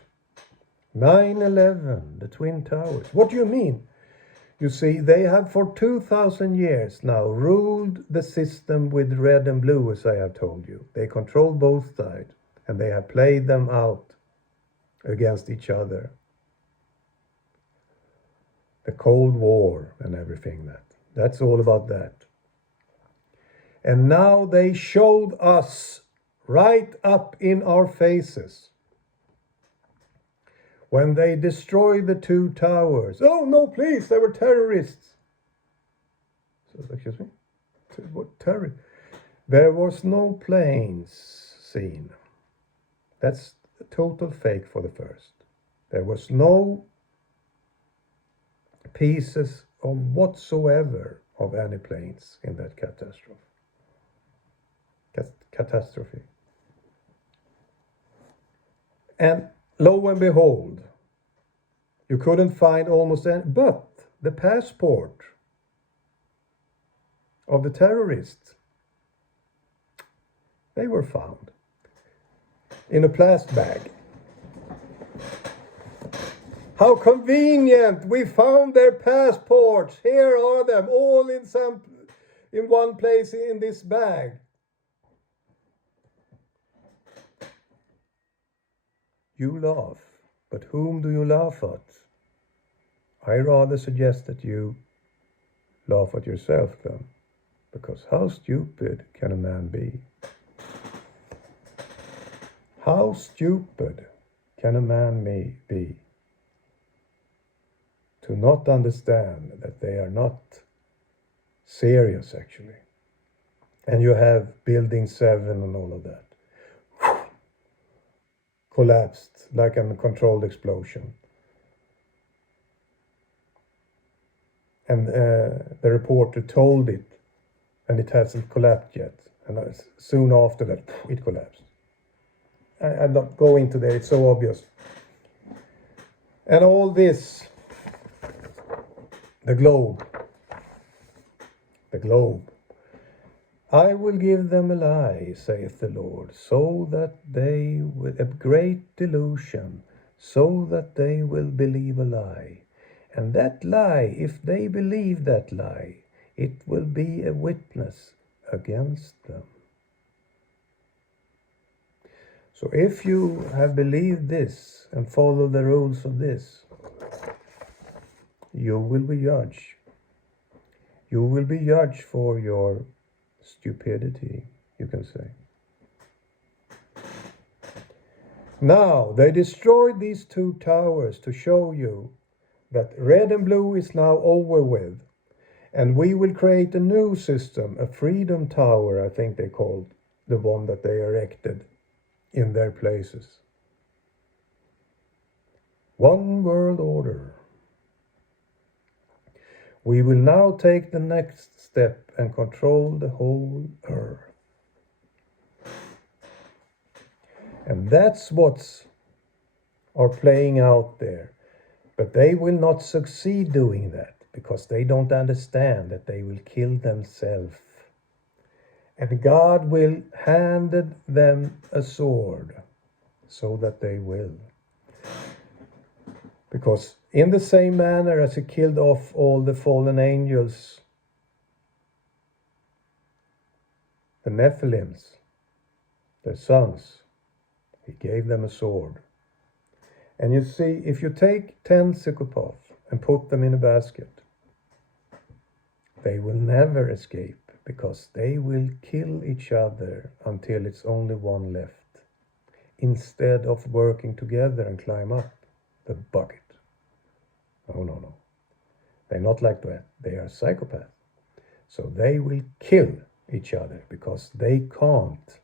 9/11, the Twin Towers. What do you mean? You see, they have for 2,000 years now ruled the system with red and blue, as I have told you. They control both sides, and they have played them out against each other. The Cold War and everything that's all about that. And now they showed us right up in our faces when they destroyed the 2 towers. Oh, no, please, they were terrorists. So, excuse me? What terror? There was no planes seen. That's a total fake for the first. There was no pieces of whatsoever of any planes in that catastrophe. And lo and behold, you couldn't find almost any, but the passport of the terrorists, they were found in a plastic bag. How convenient! We found their passports. Here are them, all in one place in this bag. You laugh, but whom do you laugh at? I rather suggest that you laugh at yourself then, because how stupid can a man be? How stupid can a man be to not understand that they are not serious, actually? And you have Building 7 and all of that. Collapsed like a controlled explosion. And the reporter told it, and it hasn't collapsed yet. And soon after that, it collapsed. I'm not going into there, it's so obvious. And all this, the globe. I will give them a lie, saith the Lord, so that they with a great delusion, so that they will believe a lie. And that lie, if they believe that lie, it will be a witness against them. So if you have believed this and follow the rules of this, you will be judged. You will be judged for your stupidity, you can say. Now, they destroyed these 2 towers to show you that red and blue is now over with. And we will create a new system, a freedom tower, I think they called the one that they erected in their places. One world order. We will now take the next step and control the whole earth. And that's what's are playing out there. But they will not succeed doing that because they don't understand that they will kill themselves. And God will hand them a sword so that they will. Because in the same manner as he killed off all the fallen angels, the Nephilims, their sons, he gave them a sword. And you see, if you take 10 psychopaths and put them in a basket, they will never escape because they will kill each other until it's only one left, instead of working together and climb up the bucket. No. They're not like that. They are psychopaths. So they will kill each other because they can't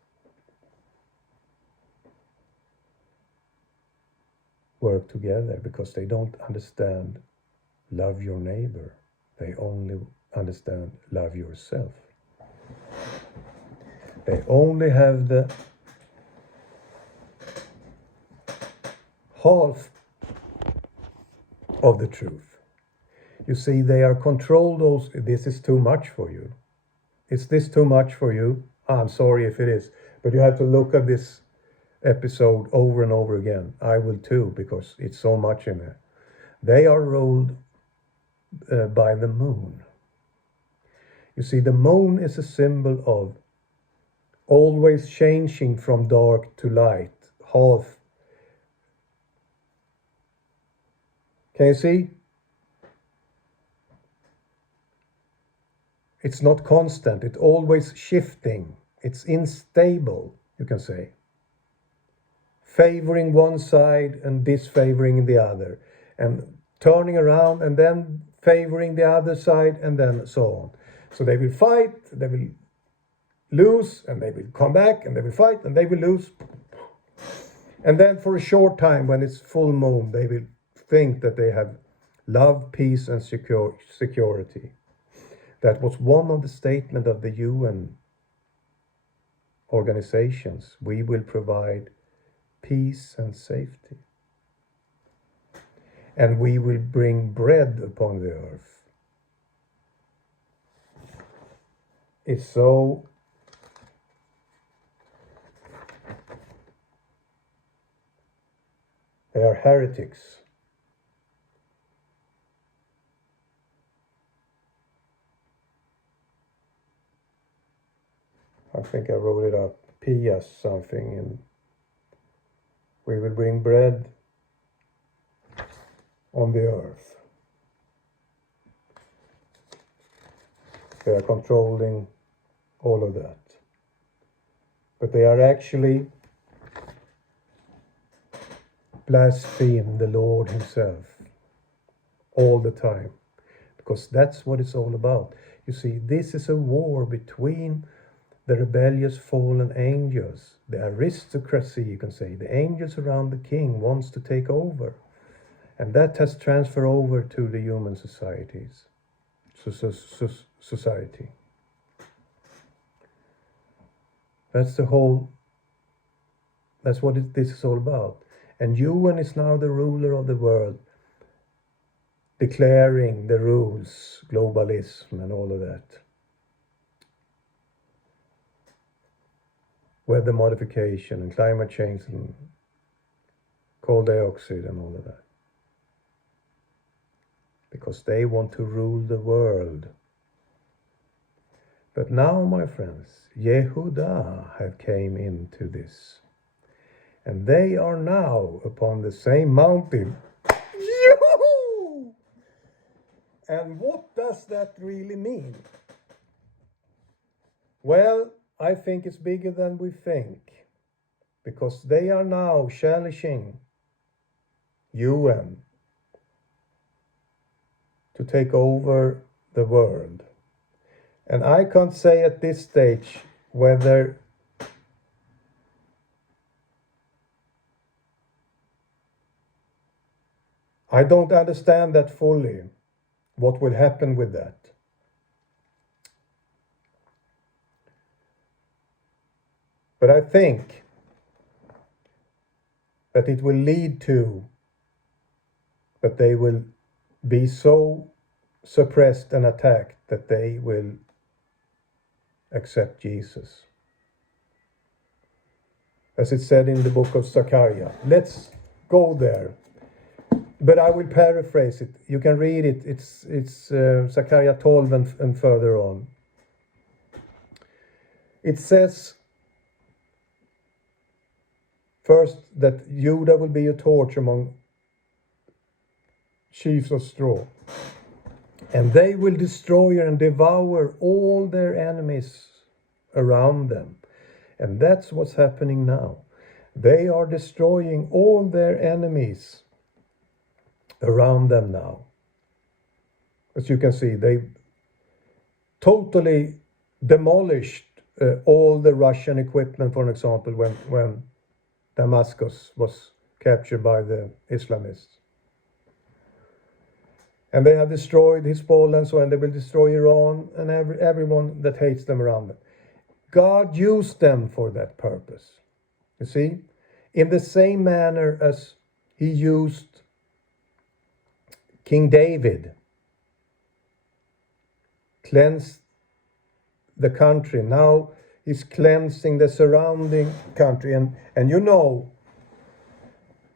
work together because they don't understand love your neighbor. They only understand love yourself. They only have the half of the truth. You see, they are controlled. This is too much for you. Is this too much for you? I'm sorry if it is, but you have to look at this episode over and over again. I will too, because it's so much in there. They are ruled by the moon. You see, the moon is a symbol of always changing from dark to light, half. Can you see? It's not constant, it's always shifting. It's unstable, you can say. Favoring one side and disfavoring the other. And turning around and then favoring the other side and then so on. So they will fight, they will lose, and they will come back, and they will fight, and they will lose. And then for a short time, when it's full moon, they will think that they have love, peace, and security. That was one of the statements of the UN organizations. We will provide peace and safety. And we will bring bread upon the earth. It's so they are heretics. I think I wrote it up. P.S. something. And we will bring bread on the earth. They are controlling all of that. But they are actually blaspheme the Lord himself all the time. Because that's what it's all about. You see, this is a war between the rebellious fallen angels, the aristocracy, you can say. The angels around the king wants to take over. And that has transferred over to the human societies. Society. That's what this is all about. And UN is now the ruler of the world, declaring the rules, globalism and all of that. Weather modification and climate change and coal dioxide and all of that. Because they want to rule the world. But now, my friends, Yehuda have came into this. And they are now upon the same mountain. Yoo-hoo! And what does that really mean? Well, I think it's bigger than we think, because they are now challenging UN to take over the world. And I can't say at this stage whether I don't understand that fully, what will happen with that. But I think that it will lead to that they will be so suppressed and attacked that they will accept Jesus. As it said in the book of Zechariah. Let's go there. But I will paraphrase it. You can read it. It's Zechariah 12 and further on. It says first that Judah will be a torch among sheaves of straw. And they will destroy and devour all their enemies around them. And that's what's happening now. They are destroying all their enemies around them now. As you can see, they totally demolished all the Russian equipment, for example, when Damascus was captured by the Islamists. And they have destroyed Hezbollah and so on. They will destroy Iran and everyone that hates them around them. God used them for that purpose. You see? In the same manner as he used King David, cleansed the country. Now he's cleansing the surrounding country. And you know,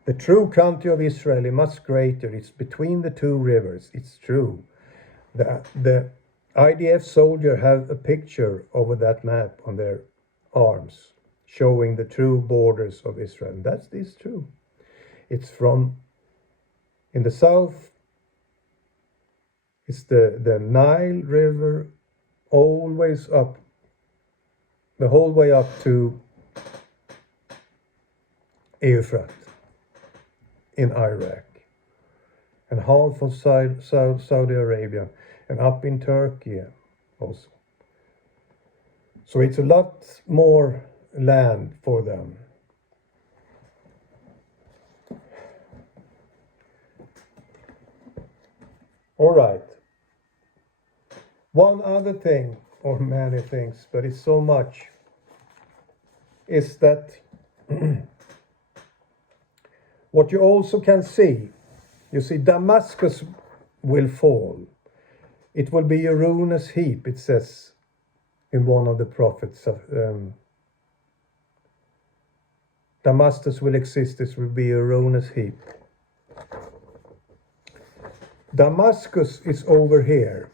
the true country of Israel is much greater. It's between the two rivers. It's true. The IDF soldier have a picture over that map on their arms, showing the true borders of Israel. And that is true. It's from, in the south, it's the Nile River, always up, the whole way up to Euphrates in Iraq, and half of Saudi Arabia, and up in Turkey also. So it's a lot more land for them. All right. One other thing, or many things, but it's so much, is that what you also can see, you see Damascus will fall. It will be a ruinous heap, it says in one of the prophets. Damascus will exist, this will be a ruinous heap. Damascus is over here.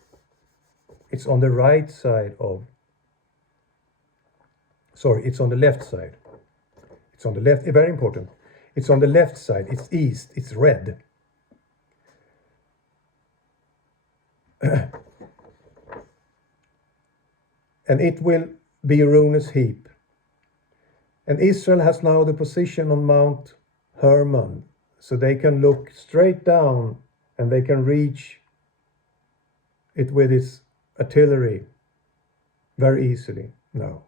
It's on the right side of, it's on the left side. It's on the left, very important. It's on the left side, it's east, it's red. And it will be a ruinous heap. And Israel has now the position on Mount Hermon, so they can look straight down and they can reach it with its artillery very easily now.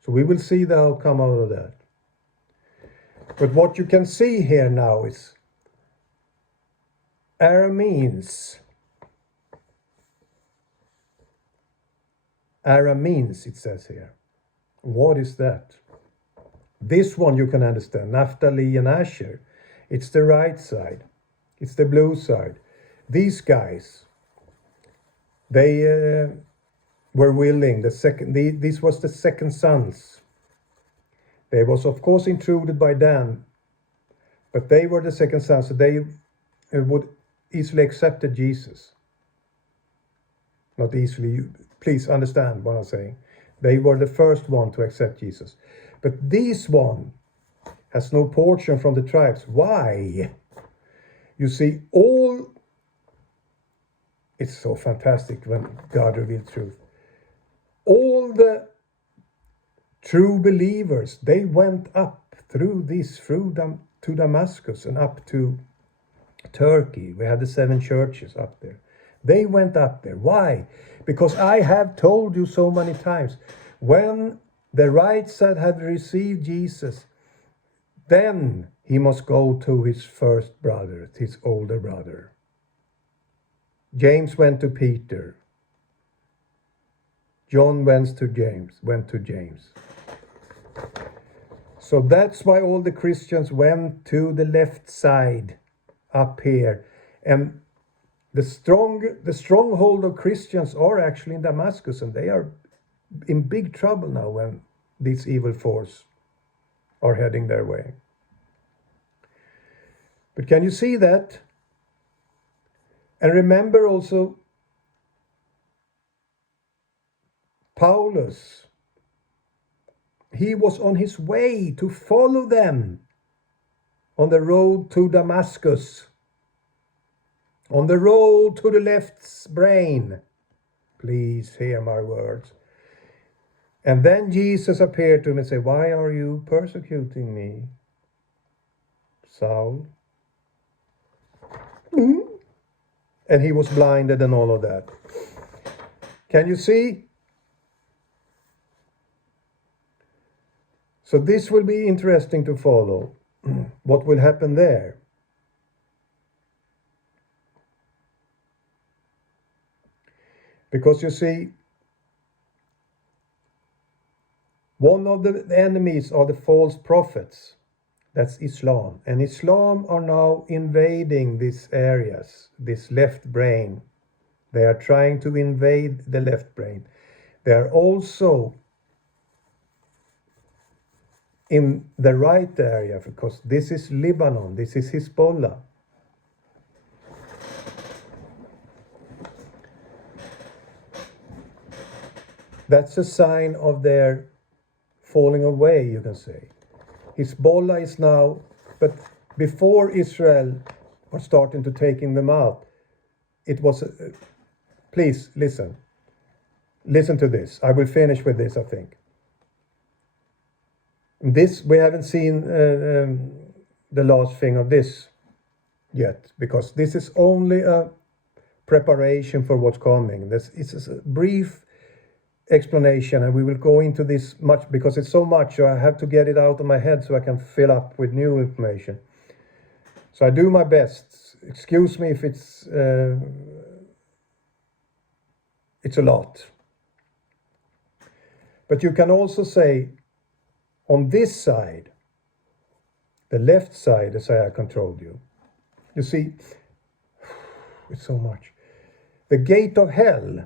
So we will see the outcome out of that. But what you can see here now is Arameans. Arameans, it says here. What is that? This one you can understand, Naphtali and Asher. It's the right side. It's the blue side. These guys, they were willing. This was the second sons. They was of course intruded by Dan, but they were the second sons, so they would easily accepted Jesus. Not easily, please understand what I'm saying. They were the first one to accept Jesus. But this one has no portion from the tribes. Why? You see, all it's so fantastic when God reveals truth. All the true believers, they went up through to Damascus and up to Turkey. We had the 7 churches up there. They went up there. Why? Because I have told you so many times, when the right side had received Jesus, then he must go to his first brother, his older brother. James went to Peter. John went to James. So that's why all the Christians went to the left side up here. And the stronghold of Christians are actually in Damascus, and they are in big trouble now when these evil forces are heading their way. But can you see that? And remember also Paulus. He was on his way to follow them on the road to Damascus, on the road to the left's brain. Please hear my words. And then Jesus appeared to him and said, "Why are you persecuting me, Saul?" And he was blinded and all of that. Can you see? So this will be interesting to follow. What will happen there? Because you see, one of the enemies are the false prophets. That's Islam. And Islam are now invading these areas, this left brain. They are trying to invade the left brain. They are also in the right area, because this is Lebanon, this is Hezbollah. That's a sign of their falling away, you can say. Hezbollah is now, but before Israel are starting to taking them out, it was, please listen to this. I will finish with this, I think. This, we haven't seen the last thing of this yet, because this is only a preparation for what's coming. It's a brief explanation, and we will go into this much because it's so much, so I have to get it out of my head so I can fill up with new information. So I do my best. Excuse me if it's a lot. But you can also say, on this side, the left side, as I controlled you. You see, it's so much. The gate of hell.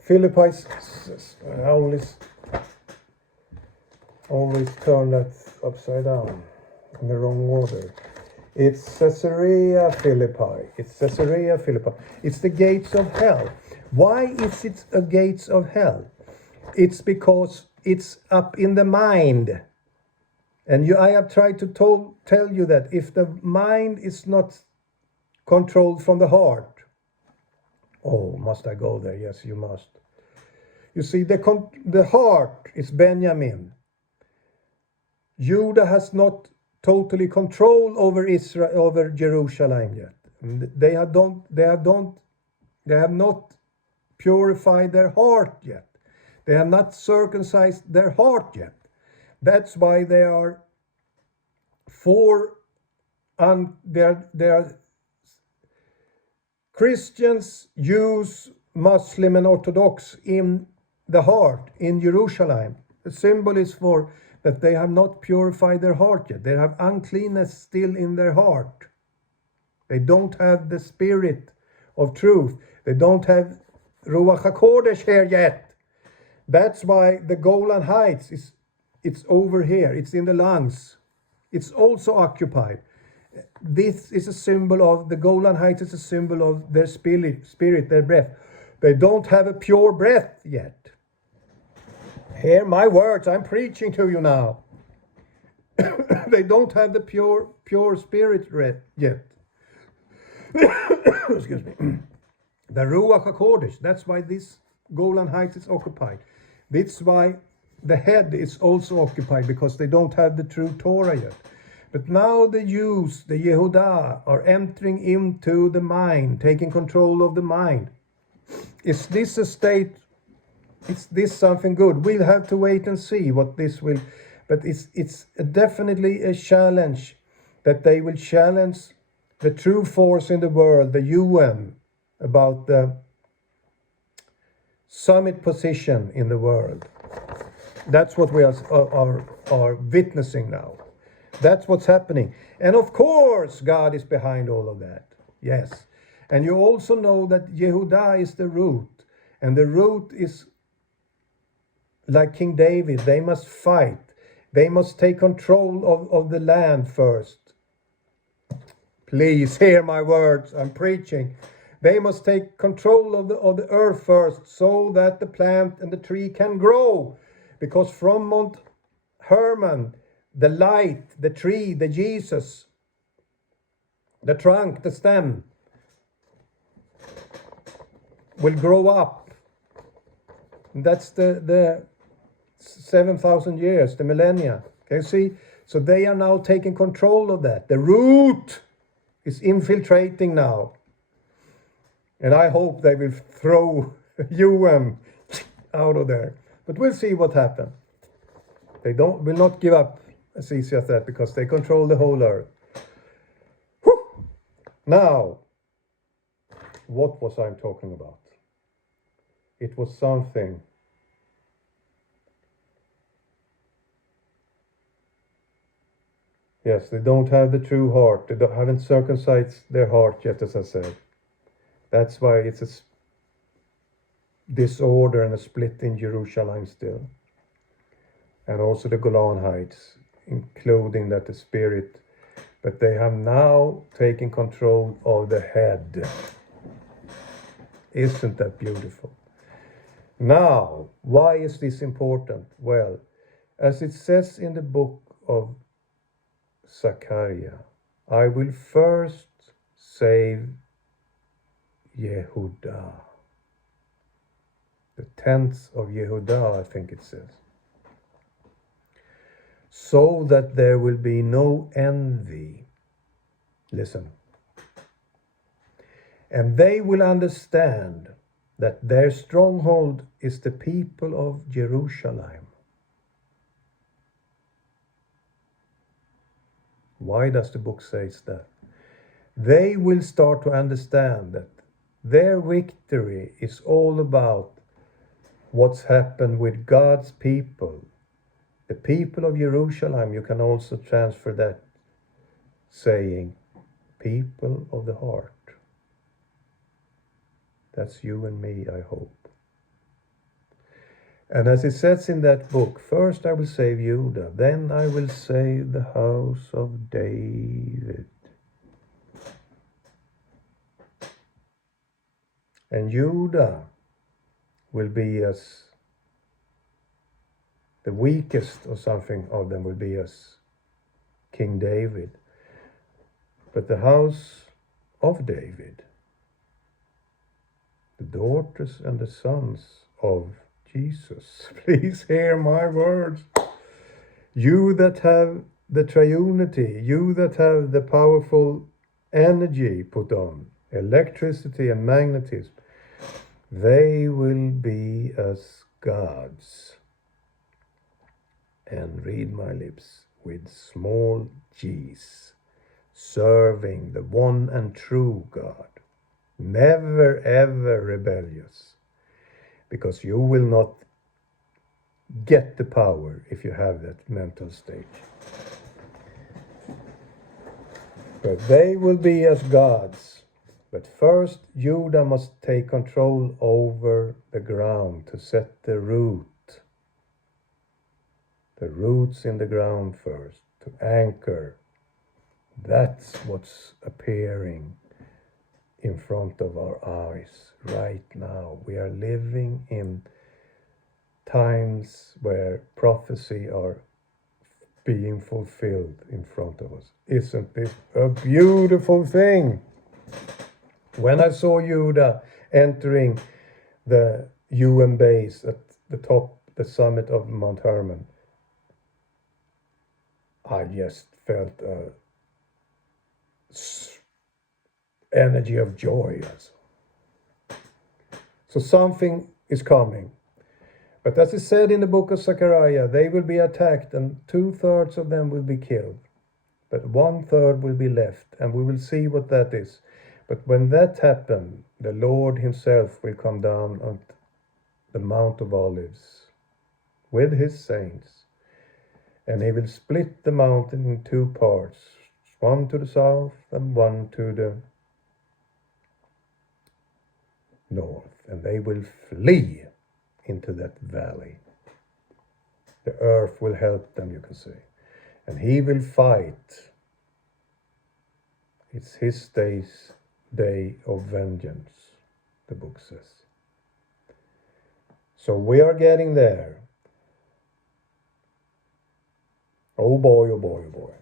Philippi, I always turn that upside down in the wrong order. It's Caesarea Philippi. It's Caesarea Philippi. It's the gates of hell. Why is it a gates of hell? It's because it's up in the mind. And I have tried to tell you that if the mind is not controlled from the heart. Oh, must I go there? Yes, you must. You see, the heart is Benjamin. Judah has not totally control over Israel, over Jerusalem yet. They have not purified their heart yet. They have not circumcised their heart yet. That's why they are they are Christians, Jews, Muslim and Orthodox in the heart, in Jerusalem. The symbol is for that they have not purified their heart yet. They have uncleanness still in their heart. They don't have the spirit of truth. They don't have Ruach HaKodesh here yet. That's why the Golan Heights it's over here. It's in the lungs. It's also occupied. This is a symbol of, the Golan Heights is a symbol of their spirit, their breath. They don't have a pure breath yet. Hear my words, I'm preaching to you now. They don't have the pure spirit yet. Excuse me. The Ruach HaKodesh. That's why this Golan Heights is occupied. That's why the head is also occupied, because they don't have the true Torah yet. But now the Jews, the Yehudah, are entering into the mind, taking control of the mind. Is this a state? Is this something good? We'll have to wait and see what this will. But it's definitely a challenge, that they will challenge the true force in the world, the UN, about the summit position in the world. That's what we are witnessing now. That's what's happening. And of course, God is behind all of that. Yes. And you also know that Yehudah is the root. And the root is like King David. They must fight. They must take control of the land first. Please hear my words. I'm preaching. They must take control of the earth first, so that the plant and the tree can grow. Because from Mount Hermon, the light, the tree, the Jesus, the trunk, the stem, will grow up. And that's the 7,000 years, the millennia. Can you see? So they are now taking control of that. The root is infiltrating now. And I hope they will throw UN out of there. But we'll see what happens. They will not give up as easy as that, because they control the whole earth. Whew. Now, what was I talking about? It was something. Yes, they don't have the true heart. They haven't circumcised their heart yet, as I said. That's why it's a disorder and a split in Jerusalem still. And also the Golan Heights, including that the spirit. But they have now taken control of the head. Isn't that beautiful? Now, why is this important? Well, as it says in the book of Zechariah, I will first save Yehudah. The tents of Yehudah, I think it says. So that there will be no envy. Listen. And they will understand that their stronghold is the people of Jerusalem. Why does the book say that? They will start to understand that their victory is all about what's happened with God's people. The people of Jerusalem, you can also transfer that saying, people of the heart. That's you and me, I hope. And as it says in that book, first I will save Judah, then I will save the house of David. And Judah will be as the weakest or something of them will be as King David. But the house of David, the daughters and the sons of Jesus, please hear my words. You that have the triunity, you that have the powerful energy put on, electricity and magnetism, they will be as gods. And read my lips, with small g's, serving the one and true God, never ever rebellious, because you will not get the power if you have that mental state. But they will be as gods. But first, Judah must take control over the ground to set the roots in the ground first, to anchor. That's what's appearing in front of our eyes right now. We are living in times where prophecy are being fulfilled in front of us. Isn't this a beautiful thing? When I saw Judah entering the UN base at the top, the summit of Mount Hermon, I just felt a energy of joy. So something is coming. But as it said in the book of Zechariah, they will be attacked and 2/3 of them will be killed. But 1/3 will be left, and we will see what that is. But when that happens, the Lord himself will come down on the Mount of Olives with his saints, and he will split the mountain in 2 parts, one to the south and one to the north, and they will flee into that valley. The earth will help them, you can say, and he will fight. It's his day of vengeance, the book says. So we are getting there. Oh boy, oh boy, oh boy.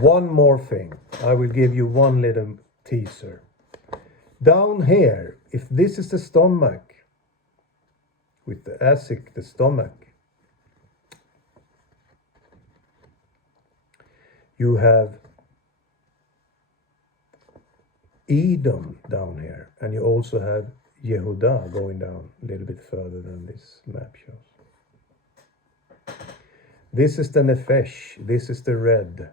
One more thing. I will give you one little teaser. Down here, if this is the stomach, with the asic, the stomach, you have Edom down here, and you also have Yehudah going down a little bit further than this map shows. This is the Nephesh, this is the red.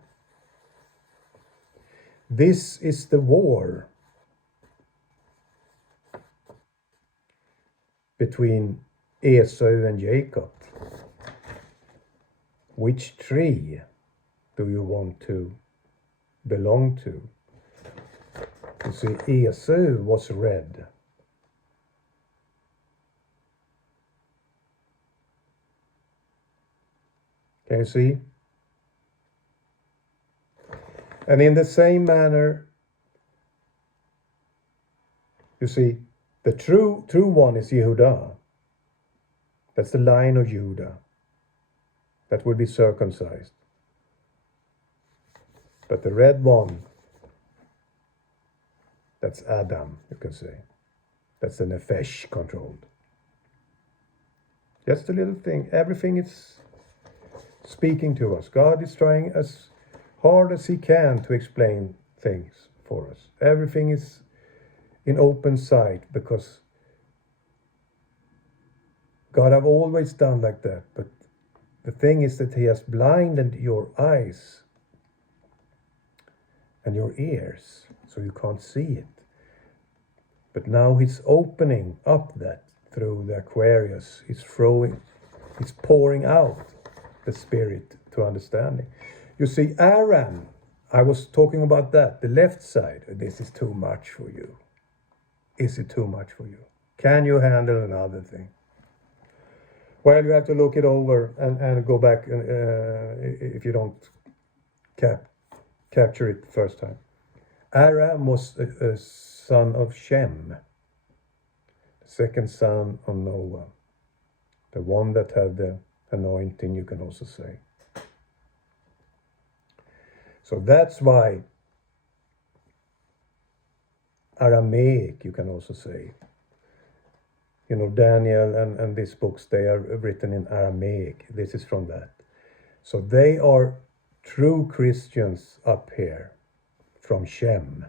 This is the war between Esau and Jacob. Which tree do you want to belong to? You see, Esau was red. Can you see? And in the same manner, you see, the true one is Yehudah. That's the line of Judah that will be circumcised. But the red one, that's Adam, you can say. That's the Nephesh controlled. Just a little thing. Everything is speaking to us. God is trying as hard as he can to explain things for us. Everything is in open sight because God have always done like that. But the thing is that he has blinded your eyes and your ears so you can't see it. But now he's opening up that through the Aquarius. He's pouring out the spirit to understanding. You see, Aram, I was talking about that, the left side. This is too much for you. Is it too much for you? Can you handle another thing? Well, you have to look it over and go back if you don't capture it the first time. Aram was a son of Shem, the second son of Noah, the one that had the anointing, you can also say. So that's why Aramaic, you can also say. You know, Daniel and these books, they are written in Aramaic. This is from that. So they are true Christians up here from Shem.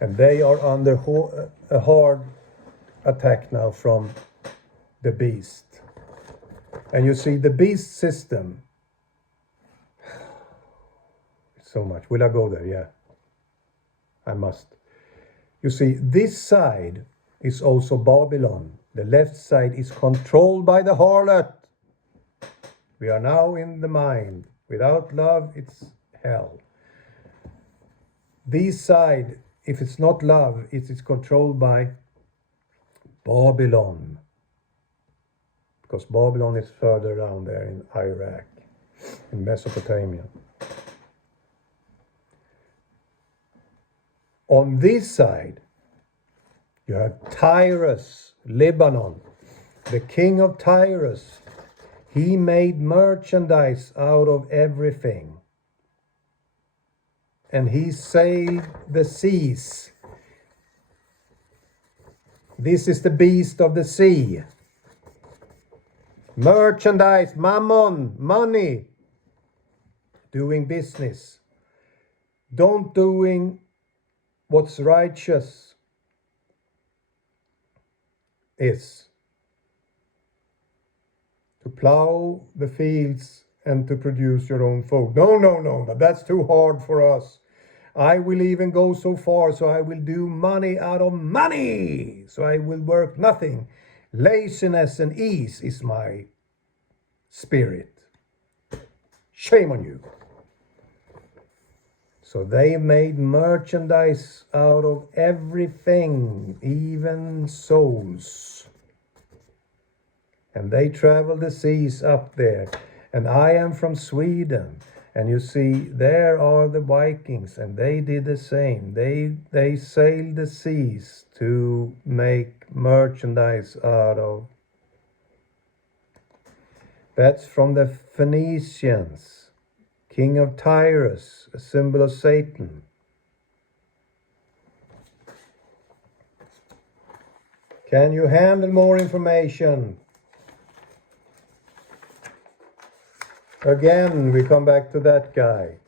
And they are under a hard attack now from the beast. And you see, the beast system, so much. Will I go there? Yeah, I must. You see, this side is also Babylon. The left side is controlled by the harlot. We are now in the mind. Without love, it's hell. This side, if it's not love, it is controlled by Babylon. Because Babylon is further down there in Iraq, in Mesopotamia. On this side, you have Tyrus, Lebanon. the king of Tyrus, he made merchandise out of everything. And he sailed the seas. This is the beast of the sea. Merchandise, mammon, money. Doing business. Don't doing what's righteous is to plow the fields and to produce your own food. No, that's too hard for us. I will even go so far, so I will do money out of money. So I will work nothing. Laziness and ease is my spirit. Shame on you. So they made merchandise out of everything, even souls. And they traveled the seas up there. And I am from Sweden. And you see, there are the Vikings, and they did the same. They sailed the seas to make merchandise out of. That's from the Phoenicians. King of Tyrus, a symbol of Satan. Can you handle more information? Again, we come back to that guy.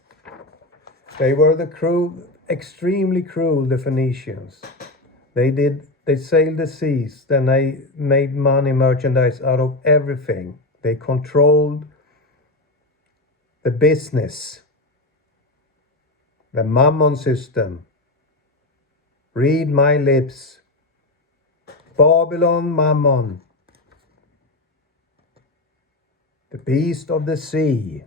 They were the cruel, extremely cruel, the Phoenicians. They sailed the seas, then they made money, merchandise out of everything. They controlled the business, the mammon system. Read my lips. Babylon mammon. The beast of the sea.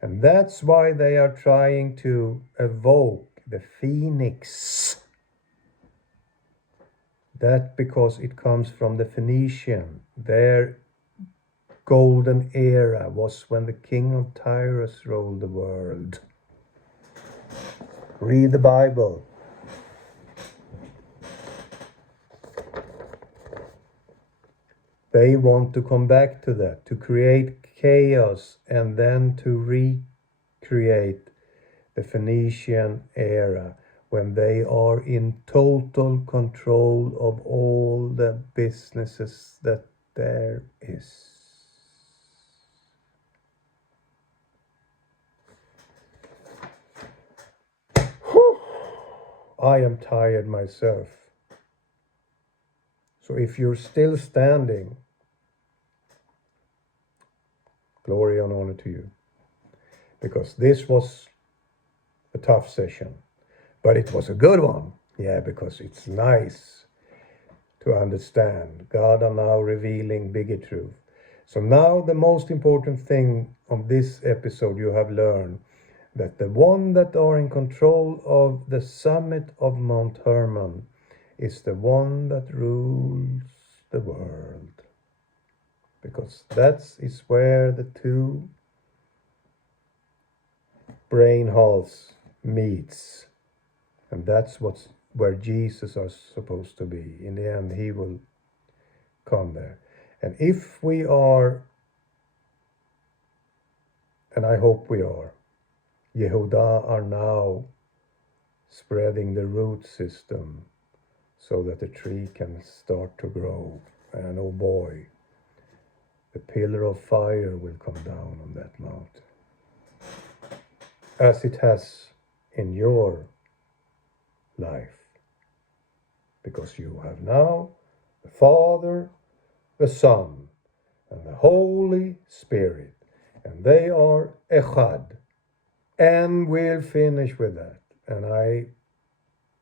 And that's why they are trying to evoke the phoenix. That because it comes from the Phoenician. Their golden era was when the king of Tyrus ruled the world. Read the Bible. They want to come back to that, to create chaos and then to recreate the Phoenician era when they are in total control of all the businesses that there is. I am tired myself. So if you're still standing, glory and honor to you. Because this was a tough session. But it was a good one. Yeah, because it's nice to understand. God are now revealing bigger truth. So now the most important thing on this episode you have learned that the one that are in control of the summit of Mount Hermon is the one that rules the world. Because that is where the two brain halls meets. And that's where Jesus is supposed to be. In the end, he will come there. And if we are, and I hope we are, Yehuda are now spreading the root system so that the tree can start to grow. And oh boy, the pillar of fire will come down on that mountain. As it has in your life. Because you have now the Father, the Son, and the Holy Spirit. And they are Echad. And we'll finish with that. And I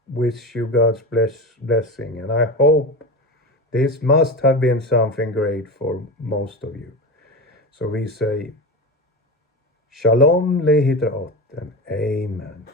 wish you God's blessing. And I hope this must have been something great for most of you. So we say, Shalom lehitraot and Amen.